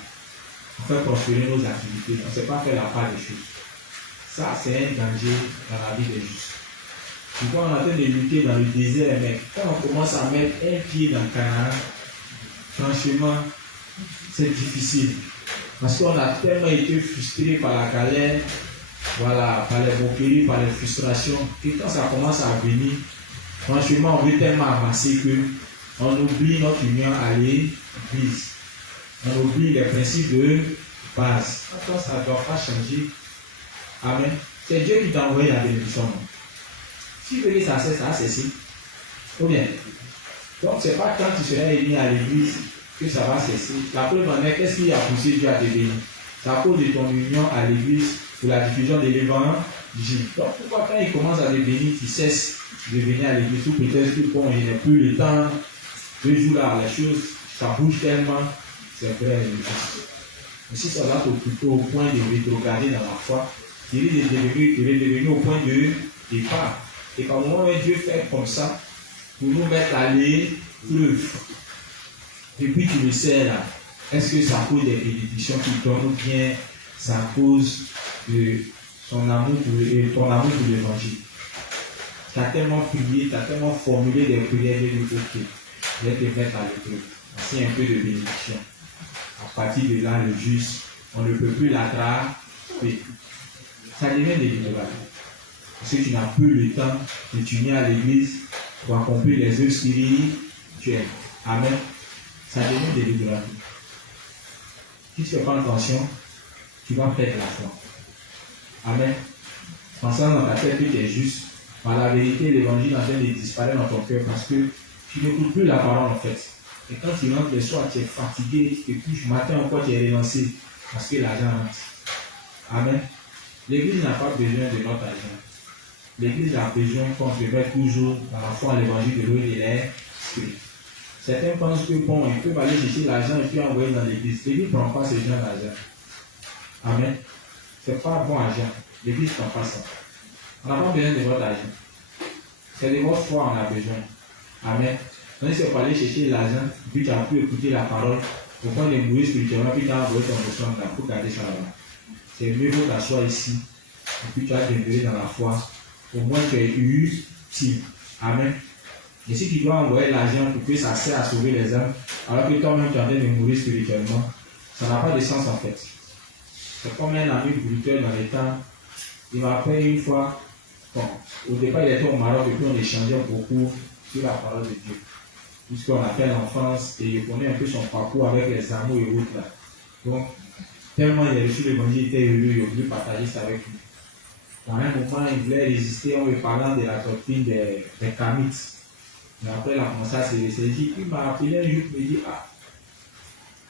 faire prospérer nos activités, on ne sait pas faire la part des choses. Ça, c'est un danger dans la vie des justes. Tu vois, on est en train de lutter dans le désert, mais quand on commence à mettre un pied dans le Canaan, franchement, c'est difficile. Parce qu'on a tellement été frustré par la galère, voilà, par les moqueries, par les frustrations, et quand ça commence à venir, franchement, on veut tellement avancer qu'on oublie notre union à l'église. On oublie les principes de base. Attends, ça ne doit pas changer. Amen. C'est Dieu qui t'a envoyé la bénédiction. Si tu veux que ça a cessé. Ou bien. Donc, ce n'est pas quand tu seras uni à l'église que ça va cesser. La preuve en est, qu'est-ce qui a poussé Dieu à te bénir? C'est à cause de ton union à l'église pour la diffusion de l'évangile. Donc, pourquoi quand il commence à te bénir, tu cesses de venir à l'église, ou peut-être que bon, il n'a plus le temps, 2 jours là, les choses, ça bouge tellement, c'est vrai. Mais si ça va t'occuper au point de rétrograder dans la foi, tu risques de devenir au point de départ. Et par le moment où Dieu fait comme ça, pour nous mettre à l'épreuve. Et puis tu le sais là, est-ce que c'est à cause des bénédictions qu'il donne ou bien c'est à cause de ton amour pour l'évangile? Tu as tellement prié, tu as tellement formulé des prières de côté. Je vais te mettre à l'épreuve. Voici un peu de bénédiction. À partir de là, le juste, on ne peut plus l'attraper. Ça devient délibératif. Parce que tu n'as plus le temps de t'unir à l'église pour accomplir les œuvres spirituelles. Amen. Ça devient délibératif. Si tu ne fais pas attention, tu vas perdre la foi. Amen. Pensant dans ta tête que tu es juste, par la vérité, l'évangile est en train de disparaître dans ton cœur parce que tu n'écoutes plus la parole en fait. Et quand tu rentres le soir, tu es fatigué, tu te couches, matin encore tu es relancé parce que l'argent rentre. Amen. L'église n'a pas besoin de notre argent. L'église a besoin qu'on se mette toujours dans la foi à l'évangile de l'eau et de l'esprit. Certains pensent que bon, ils peuvent aller chercher l'argent et puis envoyer dans l'église. L'église ne prend pas ces gens d'argent. Amen. Ce n'est pas bon argent. L'église ne prend pas ça. On n'a pas besoin de votre argent. C'est de votre foi qu'on a besoin. Amen. Donc, si tu aller chercher l'argent, puis tu as pu écouter la parole, au point de mourir spirituellement, puis tu as envoyé ton besoin là pour garder ça là-bas. C'est mieux que tu t'assoies ici, et puis tu as demeurer dans la foi. Au moins tu es utile. Amen. Et si tu dois envoyer l'argent pour que ça sert à sauver les âmes, alors que toi-même tu es en train de mourir spirituellement, ça n'a pas de sens en fait. C'est comme un ami bruteux dans les temps. Il m'a appelé une fois. Bon, au départ il était au Maroc et puis on échangeait beaucoup sur la parole de Dieu. Puisqu'on a fait l'enfance et il connaît un peu son parcours avec les amours et autres là. Donc, Tellement il a reçu l'évangile, il était heureux, il a voulu partager ça avec nous. À un moment, il voulait résister en me parlant de la doctrine des Kamites. Mais après, il a commencé à se ressaisir. Il m'a appelé un jour, il me dit, ah,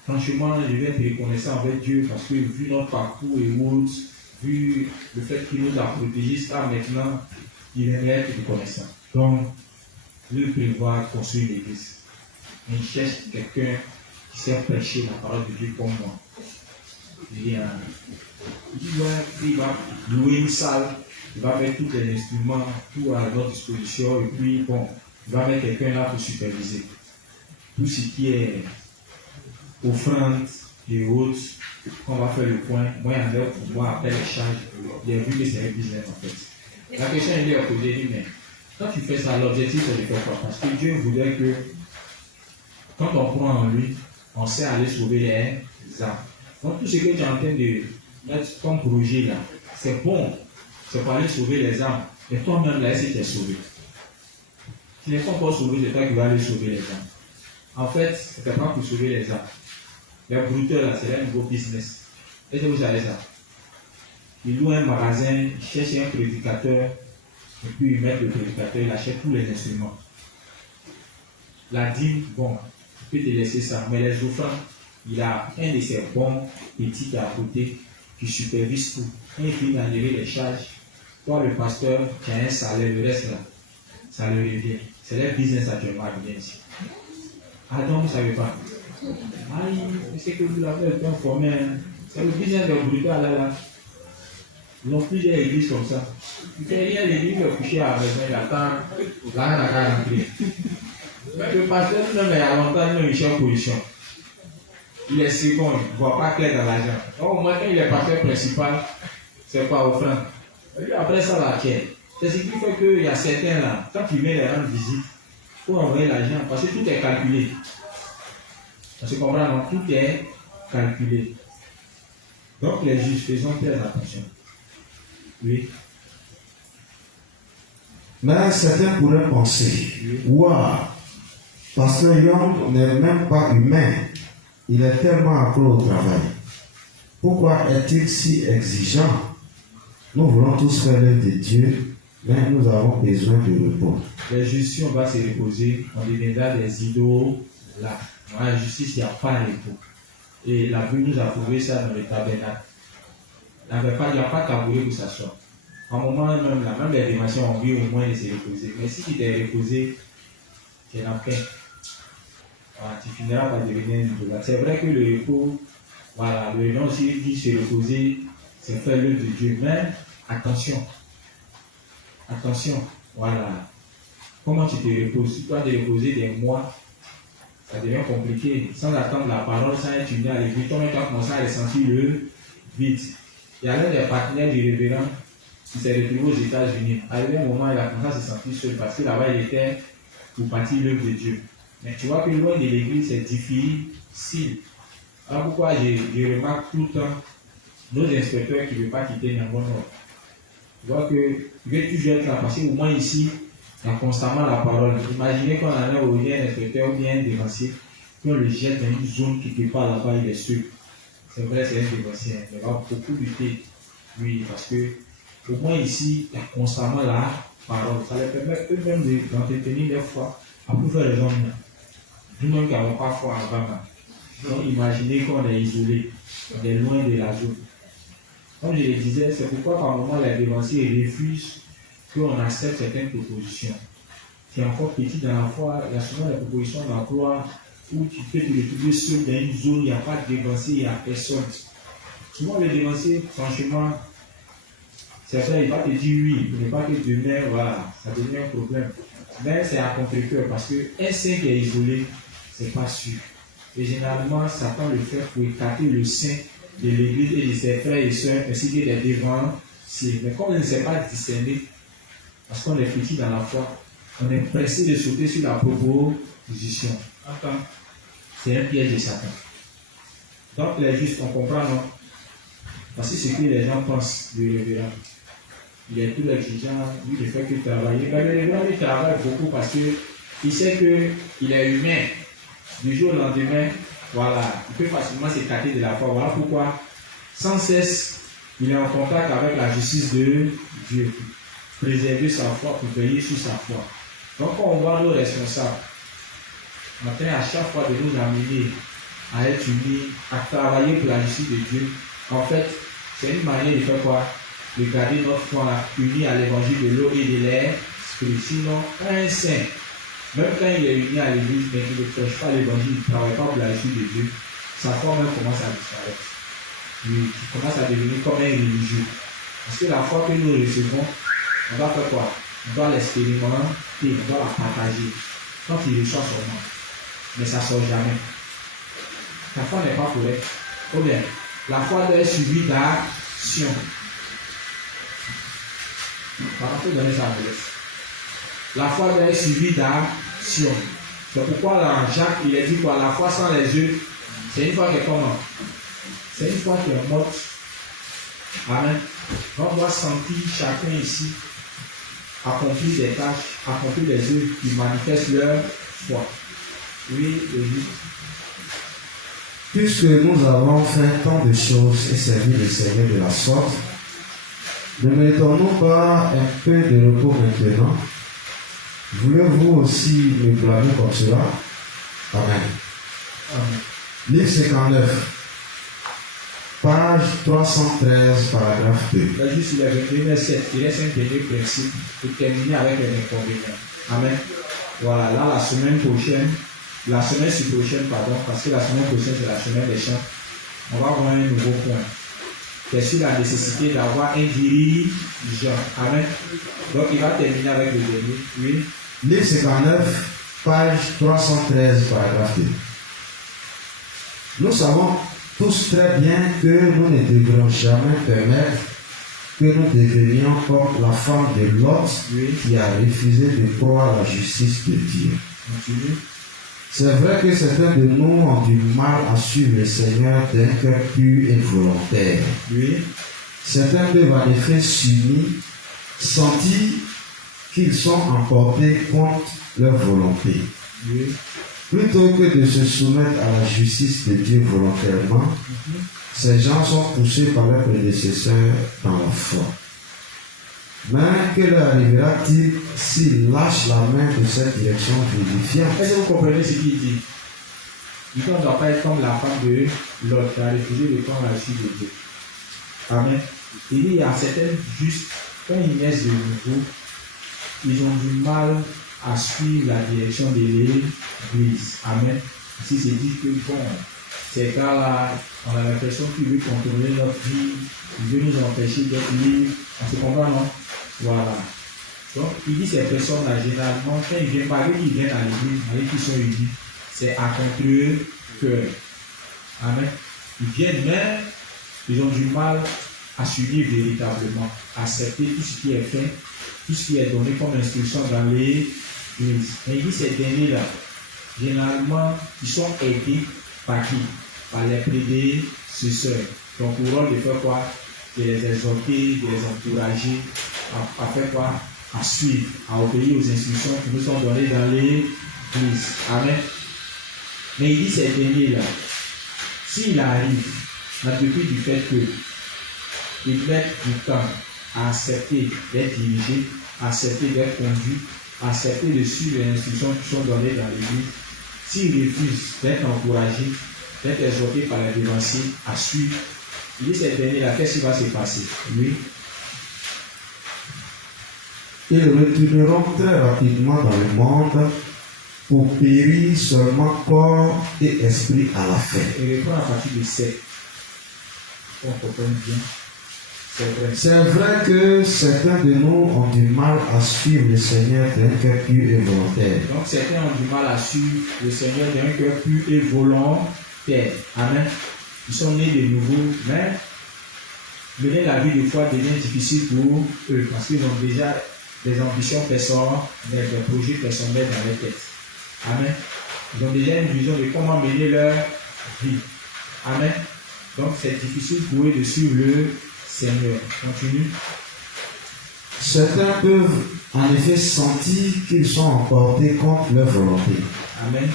franchement, je vais être reconnaissant avec Dieu parce que vu notre parcours et autres, vu le fait qu'il nous a protégés, ça maintenant, il aimerait être reconnaissant. Donc, je prévois construire l'église. Mais il cherche quelqu'un qui sait prêcher la parole de Dieu comme moi. Il va louer une salle, il va mettre tous les instruments, tout à notre disposition, et puis bon, il va mettre quelqu'un là pour superviser. Tout ce qui est offrande et autres, on va faire le point. Moi, il y en a pour moi, après les charges, il a vu que c'est un business en fait. La question est posée, mais quand tu fais ça, l'objectif c'est de faire quoi? Parce que Dieu voudrait que quand on croit en lui, on sait aller sauver les âmes. Donc tout ce que tu es en train de mettre comme projet là, c'est bon, c'est pour aller sauver les âmes. Et toi-même là, est-ce que tu es sauvé? Tu n'es pas encore sauvé, c'est toi qui vas aller sauver les âmes. En fait, ce n'est pas pour sauver les âmes. Les brouteurs là, c'est un nouveau business. Est-ce que vous savez ça? Ils louent un magasin, ils cherchent un prédicateur, et puis ils mettent le prédicateur, il achète tous les instruments. La dîme, bon, tu peux te laisser ça, mais les offrandes, il a un de ses bons petits qui est à côté, qui supervise tout. Quand il finit d'enlever les charges, toi le pasteur, tu as un salaire, le reste là, ça le revient. C'est leur business actuellement à bien ici. Ah donc vous ne savez pas. Ah, c'est que vous l'avez été informé. C'est le business de Brutal là. Ils ont plusieurs églises comme ça. Il fait rien, l'église est couchée à la maison, il attend, là, il n'a rentrer. Mais le pasteur, même il y a longtemps, il est en position. Il est second, il ne voit pas clair dans l'argent. Donc, au moins, quand il est pasteur principal, c'est pas offrande. Après ça, la tienne. C'est ce qui fait qu'il y a certains là, quand tu viens les rendre visite, il faut envoyer l'argent parce que tout est calculé. On se comprend, non? Tout est calculé. Donc, les juges, faisons très attention. Oui. Mais certains pourraient penser, waouh, Pasteur Young n'est même pas humain. Il est tellement accro au travail. Pourquoi est-il si exigeant? Nous voulons tous faire l'œuvre de Dieu, mais nous avons besoin de repos. La justice, on va se reposer, on deviendra des idoles là. Dans la justice, il n'y a pas de repos. Et la Bible nous a prouvé ça dans le tabernacle. Il n'y a pas tabouret pour s'asseoir. À un moment même, là, même les démentieurs ont envie au moins de se reposer. Mais si tu t'es reposé, tu es en paix. Voilà, tu finiras par devenir un idolâtre. C'est vrai que le repos, voilà, le nom aussi dit se reposer, c'est faire l'œuvre de Dieu. Mais attention, voilà. Comment tu te reposes? Si tu dois te reposer des mois, ça devient compliqué. Sans attendre la parole, sans être uni à l'église, toi-même tu as commencé à ressentir le vide. Il y a l'un des partenaires du révérend qui s'est retrouvé aux États-Unis. Arrivé un moment, il a commencé à se sentir seul parce que là-bas, il était pour partir l'œuvre de Dieu. Mais tu vois que loin de l'église, c'est difficile. Alors pourquoi je remarque tout le temps nos inspecteurs qui ne veulent pas quitter Niambon Nord. Tu vois que tu veux toujours être là parce qu'au moins ici, il y a constamment la parole. Imaginez qu'on allait au lien inspecteur ou bien un dévancier, qu'on le jette dans une zone qui quelque part là-bas, il est seul. C'est vrai, c'est un dévancier. Il va beaucoup lutter, lui, parce que au moins ici, il y a constamment la parole. Ça leur permet eux-mêmes d'entretenir leur foi à plusieurs raisons. Nous-mêmes qui n'avons pas foi avant. Donc imaginez qu'on est isolé, on est loin de la zone. Comme je le disais, c'est pourquoi par moment les dévanciers refusent qu'on accepte certaines propositions. Tu es encore petit dans la foi, il y a souvent des propositions d'emploi où tu peux te retrouver seul dans une zone, il n'y a pas de dévancier, il n'y a personne. Souvent les dévanciers, franchement, c'est vrai, il va te dire oui, il n'est pas que demain, voilà, ça devient un problème. Mais c'est à contre-cœur parce qu'un saint qui est isolé, c'est pas sûr. Et généralement, Satan le fait pour écarter le sein de l'église et de ses frères et sœurs, ainsi que des devanciers. Mais comme on ne sait pas discerner, parce qu'on est petit dans la foi, on est pressé de sauter sur la proposition. Attends, c'est un piège de Satan. Donc les justes, on comprend, non? Parce que c'est ce que les gens pensent du révérend. Il est tout exigeant, lui ne fait que travailler. Mais le révérend, il travaille beaucoup parce qu'il sait qu'il est humain. Du jour au lendemain, voilà, il peut facilement s'écarter de la foi. Voilà pourquoi sans cesse, il est en contact avec la justice de Dieu. Préserver sa foi pour veiller sur sa foi. Donc, quand on voit nos responsables en train à chaque fois de nous amener à être unis, à travailler pour la justice de Dieu, en fait, c'est une manière de faire quoi? De garder notre foi unie à l'évangile de l'eau et de l'air. Sinon, un saint, même quand il est uni à l'église, mais qu'il ne prêche pas l'évangile, il ne travaille pas pour la justice de Dieu, sa foi même commence à disparaître. Il commence à devenir comme un religieux. Parce que la foi que nous recevons, on doit faire quoi? On doit l'expérimenter, on doit la partager. Quand il reçoit seulement. Mais ça ne sort jamais. La foi n'est pas correcte. Ou bien, la foi doit être suivie d'action. On peut donner ça à Modeste. La foi doit être suivie d'action. C'est pourquoi dans Jacques, il est dit quoi? La foi sans les yeux, c'est une foi qui est comment? C'est une foi qui est morte. Amen. On doit sentir chacun ici accomplir des tâches, accomplir des œuvres qui manifestent leur foi. Oui, oui. Puisque nous avons fait tant de choses et servi le Seigneur de la sorte, ne mettons-nous pas un peu de repos maintenant? Voulez-vous aussi me blâmer comme cela? Amen. Amen. Livre 59, page 313, paragraphe 2. Là, juste il y avait 2 versets. Il reste un dernier principe pour terminer avec les inconvénients. Amen. Voilà, là, la semaine prochaine, parce que la semaine prochaine, c'est la semaine des chants, on va voir un nouveau point. C'est sur la nécessité d'avoir un dirigeant. Amen. Donc, il va terminer avec le dernier. Oui. Livre 59, page 313, paragraphe 2. Nous savons tous très bien que nous ne devrions jamais permettre que nous devenions comme la femme de Lot qui a refusé de croire à la justice de Dieu. Continue. C'est vrai que certains de nous ont du mal à suivre le Seigneur d'un cœur pur et volontaire. Oui. Certains peuvent en effet s'unir, sentir qu'ils sont emportés contre leur volonté. Oui. Plutôt que de se soumettre à la justice de Dieu volontairement, ces gens sont poussés par leurs prédécesseurs dans la foi. Mais que leur arrivera-t-il s'ils lâchent la main de cette direction vivifiante? Est-ce que vous comprenez ce qu'il dit? Il ne doit pas être comme la femme de Lot qui a refusé de prendre la suite de Dieu. Amen. Il dit, il y a certains justes, quand ils naissent de nouveau, ils ont du mal à suivre la direction de l'Église. Amen. Si c'est dit que bon, ces gars-là, on a l'impression qu'il veut contrôler notre vie, il veut nous empêcher d'être libres. On se comprend, non? Voilà. Donc, il dit ces personnes-là, généralement, quand ils viennent parler, ils viennent à l'église, avec qui sont unis, c'est à contre-cœur. Amen. Ils viennent, mais ils ont du mal à suivre véritablement, à accepter tout ce qui est fait, tout ce qui est donné comme instruction dans l'église. Mais il dit ces derniers-là, généralement, ils sont aidés par qui? Par les prédécesseurs. Donc, pour rôle de faire quoi? De les exhorter, de les encourager à faire quoi? À suivre, à obéir aux instructions qui nous sont données dans l'église. Amen. Mais il dit ces derniers-là, s'il arrive, en dépit du fait qu'ils mettent du temps à accepter d'être dirigés, à accepter d'être conduits, à accepter de suivre les instructions qui sont données dans l'église, s'ils refusent d'être encouragés, d'être exhortés par les devanciers à suivre, il dit ces derniers-là, qu'est-ce qui va se passer? Oui. Ils retourneront très rapidement dans le monde pour périr seulement corps et esprit à la fin. Et reprend à partir de 7. On comprend bien. C'est vrai. C'est vrai que certains de nous ont du mal à suivre le Seigneur d'un cœur pur et volontaire. Donc certains ont du mal à suivre le Seigneur d'un cœur pur et volontaire. Amen. Ils sont nés de nouveau, mais mener la vie de foi devient difficile pour eux parce qu'ils ont déjà des ambitions personnelles, des projets personnels dans leur tête. Amen. Ils ont déjà une vision de comment mener leur vie. Amen. Donc c'est difficile pour eux de suivre le Seigneur. Continue. Certains peuvent en effet sentir qu'ils sont emportés contre leur volonté. Amen.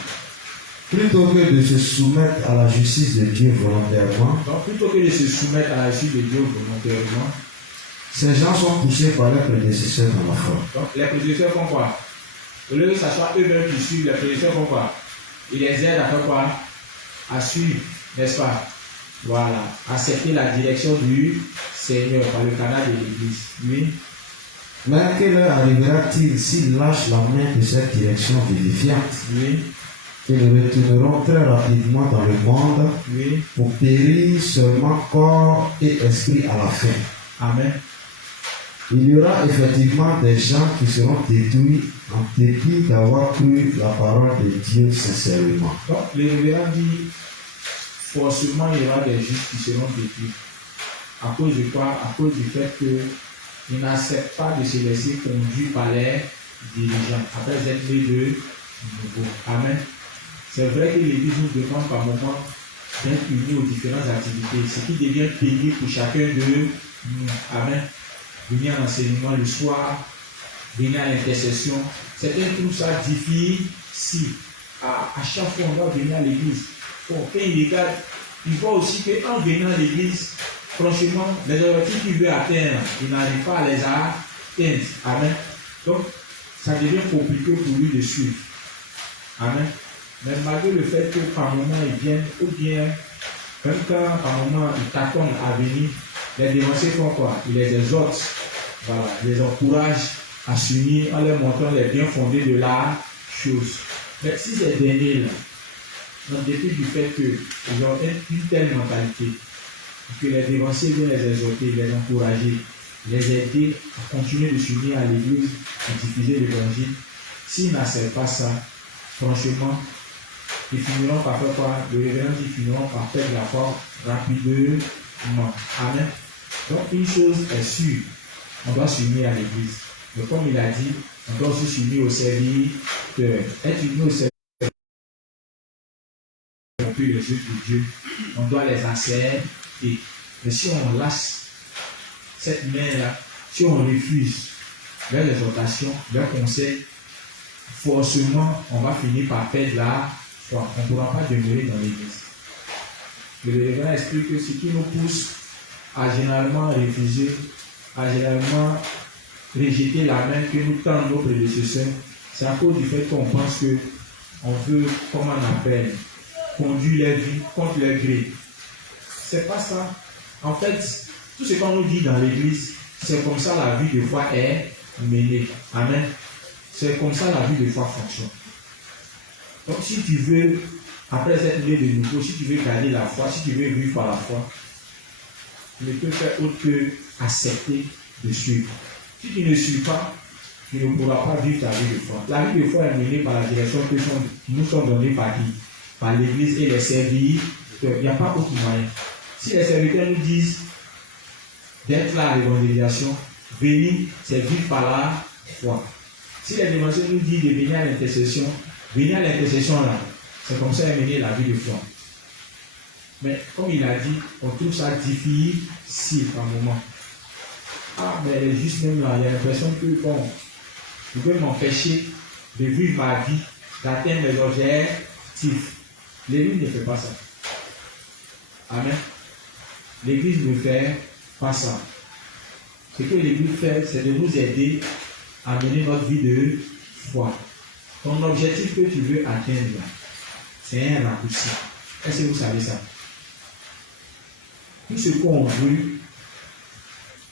Plutôt que de se soumettre à la justice de Dieu volontairement, Donc, plutôt que de se soumettre à la justice de Dieu volontairement, ces gens sont poussés par leurs prédécesseurs dans la foi. donc les prédécesseurs font quoi? Au lieu que ce soit eux-mêmes qui suivent, les prédécesseurs font quoi? Ils les aident à faire quoi? À suivre, n'est-ce pas? Voilà, accepter la direction du Seigneur par le canal de l'Église. Oui. Mais que leur arrivera-t-il s'ils lâchent la main de cette direction vivifiante? Oui. Ils retourneront très rapidement dans le monde Oui. pour périr seulement corps et esprit à la fin. Amen. Il y aura effectivement des gens qui seront détruits en dépit d'avoir cru la parole de Dieu sincèrement. Donc, le révérend dit, forcément, il y aura des justes qui seront détruits. À cause de quoi? À cause du fait qu'ils n'acceptent pas de se laisser conduire par les dirigeants, après être nés de nouveau. Amen. C'est vrai que l'Église nous demande par moment d'être unis aux différentes activités, ce qui devient payé pour chacun de nous. Amen. Venir à l'enseignement le soir, venir à l'intercession. Certains trouvent ça difficile. À chaque fois, on doit venir à l'église. Bon, quand il regarde, il voit aussi qu'en venant à l'église, franchement, les objectifs qu'il veut atteindre, il n'arrive pas à les atteindre. Amen. Donc, ça devient compliqué pour lui de suivre. Amen. Mais malgré le fait que par moment ils viennent, ou bien, même quand par moment ils tâtonnent à venir, les dévanciers font quoi? Ils les exhortent, voilà, ils les encouragent à s'unir en leur montrant les bien fondés de la chose. Mais si ces derniers-là, en dépit du fait qu'ils ont une telle mentalité, que les dévanciers viennent les exhorter, les encourager, les aider à continuer de s'unir à l'église et diffuser l'évangile, s'ils n'acceptent pas ça, franchement, ils finiront par faire quoi? Le révérend dit qu'ils finiront par perdre la foi rapidement. Amen. Donc, une chose est sûre, on doit s'unir à l'église. Mais comme il a dit, on doit aussi s'unir au serviteur. Être uni au serviteur, on peut les yeux de Dieu, on doit les accepter. Mais si on lâche cette main-là, si on refuse leurs exhortations, leurs conseils, forcément, on va finir par perdre la foi. On ne pourra pas demeurer dans l'église. Le révérend explique que ce qui nous pousse à généralement refuser, à généralement rejeter la main que nous tendent nos prédécesseurs, c'est à cause du fait qu'on pense qu'on veut, comme on appelle, conduire leur vie contre leur gré. C'est pas ça. En fait, tout ce qu'on nous dit dans l'église, c'est comme ça la vie de foi est menée. Amen. C'est comme ça la vie de foi fonctionne. Donc si tu veux, après être né de nouveau, si tu veux garder la foi, si tu veux vivre par la foi, tu ne peux faire autre que accepter de suivre. Si tu ne suis pas, tu ne pourras pas vivre ta vie de foi. La vie de foi est menée par la direction que nous sommes donnés par qui? Par l'Église et les serviteurs. Il n'y a pas autre moyen. Si les serviteurs nous disent d'être là à l'évangélisation, venir, c'est vivre par la foi. Si les dévanciers nous disent de venir à l'intercession, venir à l'intercession là, c'est comme ça mener la vie de foi. Mais comme il a dit, on trouve ça difficile par moment. Ah, mais elle est juste même là, il y a l'impression que bon, je peux m'empêcher de vivre ma vie, d'atteindre mes objectifs. L'Église ne fait pas ça. Amen. L'Église ne fait pas ça. Ce que l'Église fait, c'est de nous aider à mener notre vie de foi. Ton objectif que tu veux atteindre, c'est un raccourci. Est-ce que vous savez ça? Tout ce qu'on veut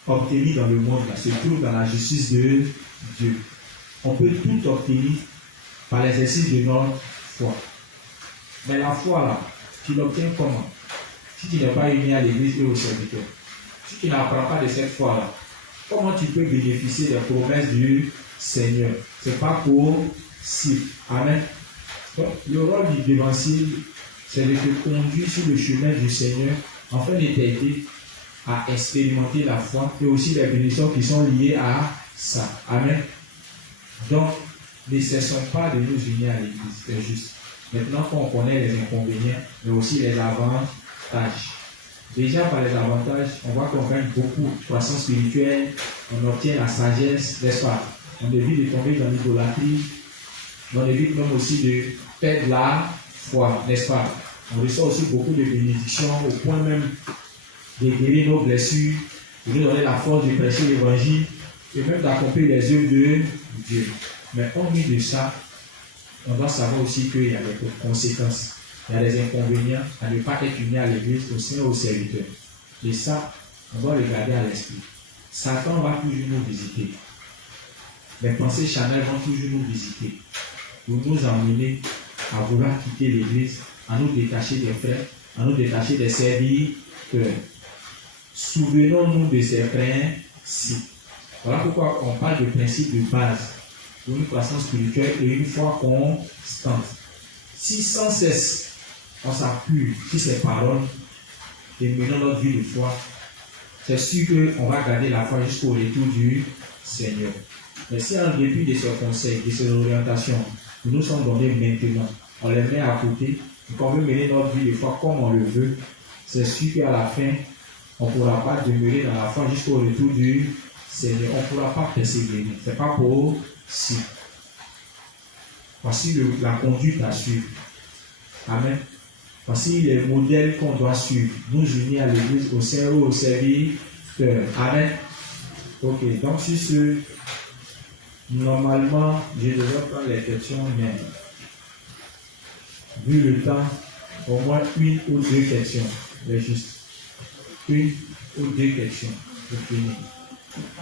obtenir dans le monde là, se trouve dans la justice de Dieu. On peut tout obtenir par l'exercice de notre foi. Mais la foi là, tu l'obtiens comment? Si tu n'es pas uni à l'église et au serviteur, si tu n'apprends pas de cette foi là, comment tu peux bénéficier des promesses du Seigneur? C'est pas possible. Amen. Donc, le rôle du dévancier, c'est de te conduire sur le chemin du Seigneur, afin de t'aider à expérimenter la foi et aussi les bénédictions qui sont liées à ça. Amen. Donc, ne cessons pas de nous unir à l'église, c'est juste. Maintenant qu'on connaît les inconvénients, mais aussi les avantages. Déjà par les avantages, on voit qu'on gagne beaucoup de croissance spirituelle, on obtient la sagesse, n'est-ce pas? On évite de tomber dans l'idolâtrie, on évite même aussi de perdre la foi, n'est-ce pas? On reçoit aussi beaucoup de bénédictions au point même de guérir nos blessures, de nous donner la force de prêcher l'évangile et même d'accomplir les œuvres de Dieu. Mais hormis de ça, on doit savoir aussi qu'il y a des conséquences, il y a des inconvénients à ne pas être uni à l'église, au sein, au serviteur. Et ça, on doit le garder à l'esprit. Satan va toujours nous visiter. Les pensées charnelles vont toujours nous visiter pour nous emmener à vouloir quitter l'église, à nous détacher des frères, à nous détacher des serviteurs. Souvenons-nous de ces principes. Voilà pourquoi on parle de principes de base pour une croissance spirituelle et une foi constante. Si sans cesse on s'appuie sur ces paroles et menons notre vie de foi, c'est sûr qu'on va garder la foi jusqu'au retour du Seigneur. Mais si en dépit de ces conseils, de ces orientations, nous nous sommes donnés maintenant, on les met à côté, et qu'on veut mener notre vie de foi comme on le veut, c'est sûr qu'à la fin, on ne pourra pas demeurer dans la foi jusqu'au retour du Seigneur. On ne pourra pas persévérer. Ce n'est pas possible. Voici la conduite à suivre. Amen. Voici les modèles qu'on doit suivre. Nous unir à l'église, au sein ou au serviteur. Amen. Ok, donc sur ce, normalement, je devrais prendre les questions, mais vu le temps, au moins une ou deux questions. Mais juste une ou deux questions pour finir.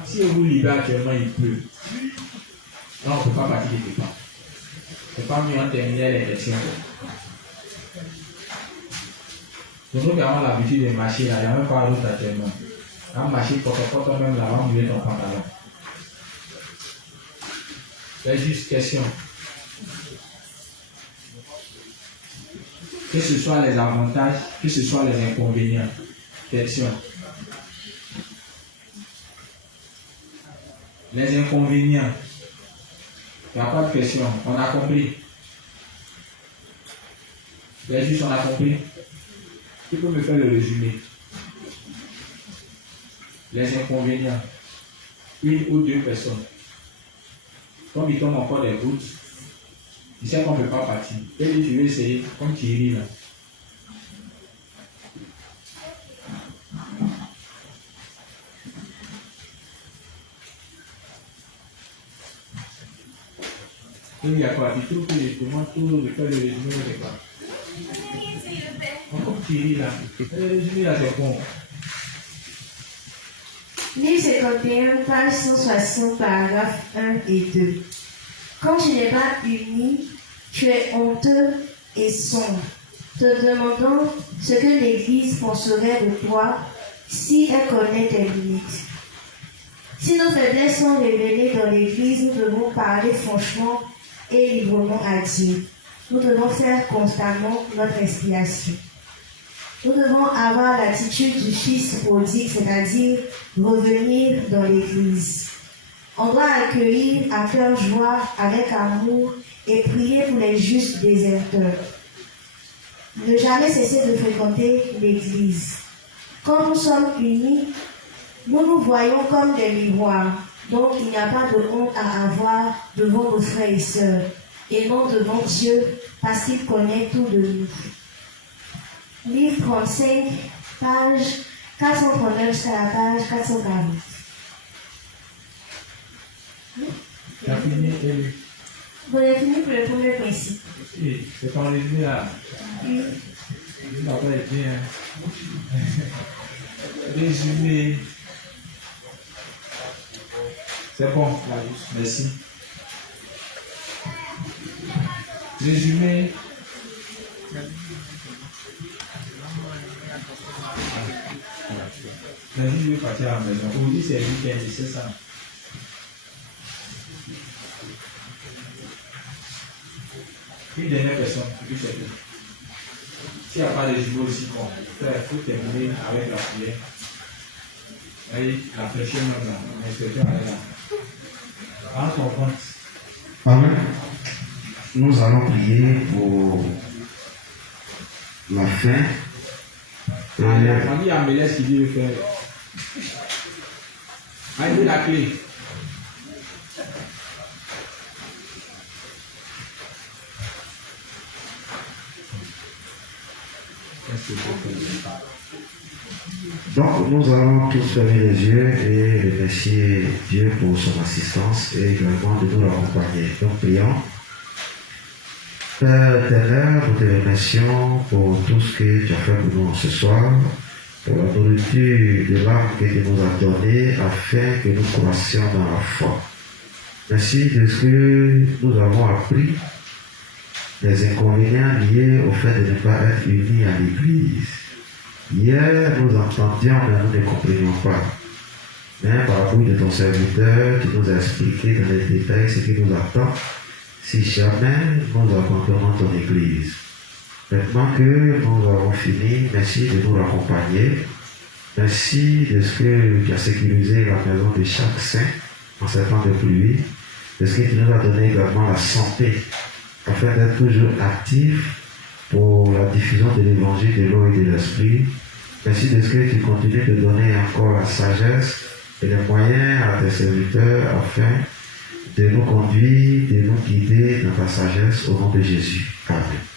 Si vous libérez actuellement, il pleut. Là, on ne peut pas partir de départ. C'est pas mieux en terminer les questions. Nous avons l'habitude de marcher là, il n'y a même pas de route actuellement. On marche porte même là-bas, on met ton pantalon. C'est juste question. Que ce soit les avantages, que ce soit les inconvénients. Question. Les inconvénients. Il n'y a pas de question. On a compris. Les juges, on a compris. Qui peut me faire le résumé? Les inconvénients. Une ou deux personnes. Comme il tombe encore des gouttes, il sait qu'on ne peut pas partir. Et lui, tu veux essayer, comme Thierry là. Et il y a quoi? Il trouve que les commandes, tout le fait le résumé, c'est quoi? Comme Thierry là. Le résumé là, c'est bon. Livre 51, page 160, paragraphes 1 et 2. Quand tu n'es pas uni, tu es honteux et sombre, te demandant ce que l'Église penserait de toi si elle connaît tes limites. Si nos faiblesses sont révélées dans l'Église, nous devons parler franchement et librement à Dieu. Nous devons faire constamment notre expiation. Nous devons avoir l'attitude du Fils prodigue, c'est-à-dire revenir dans l'Église. On doit accueillir à cœur joie, avec amour, et prier pour les justes déserteurs. Ne jamais cesser de fréquenter l'Église. Quand nous sommes unis, nous nous voyons comme des miroirs. Donc il n'y a pas de honte à avoir devant nos frères et sœurs, et non devant Dieu, parce qu'il connaît tout de nous. Livre 35, page 439 jusqu'à la page 440. Tu as fini, Vous avez fini pour le premier principe. Oui, c'est ton résumé là. Oui. Ça va être bien. Résumé. C'est bon, merci. Résumé. Lundi, je vais partir à la maison. Aujourd'hui, c'est le week-end, c'est ça. Une dernière personne, plus c'est tout. S'il n'y a pas de résumé aussi, bon, il faut terminer avec la prière. Et la fraîcheur même là, l'inspecteur est là. En comprendre. Amen. Nous allons prier pour la fin. La famille a Mélès qui dit le faire. Allez, la clé. Donc, nous allons tous fermer les yeux et remercier Dieu pour son assistance et également de nous l'accompagner. Donc, prions. Père éternel, nous te remercions pour tout ce que tu as fait pour nous ce soir, pour la nourriture de l'âme que tu nous as donnée afin que nous croissions dans la foi. Merci de ce que nous avons appris, les inconvénients liés au fait de ne pas être unis à l'Église. Hier, nous entendions, mais nous ne comprenions pas. Mais par la bouche de ton serviteur, qui nous a expliqué dans les détails ce qui nous attend, si jamais nous abandonnons ton Église. Maintenant que nous avons fini, merci de nous l'accompagner. Merci de ce que tu as sécurisé la maison de chaque saint en ces temps de pluie, de ce que tu nous as donné également la santé, afin d'être toujours actifs pour la diffusion de l'évangile de l'eau et de l'esprit. Merci de ce que tu continues de donner encore la sagesse et les moyens à tes serviteurs afin de nous conduire, de nous guider dans ta sagesse au nom de Jésus. Amen.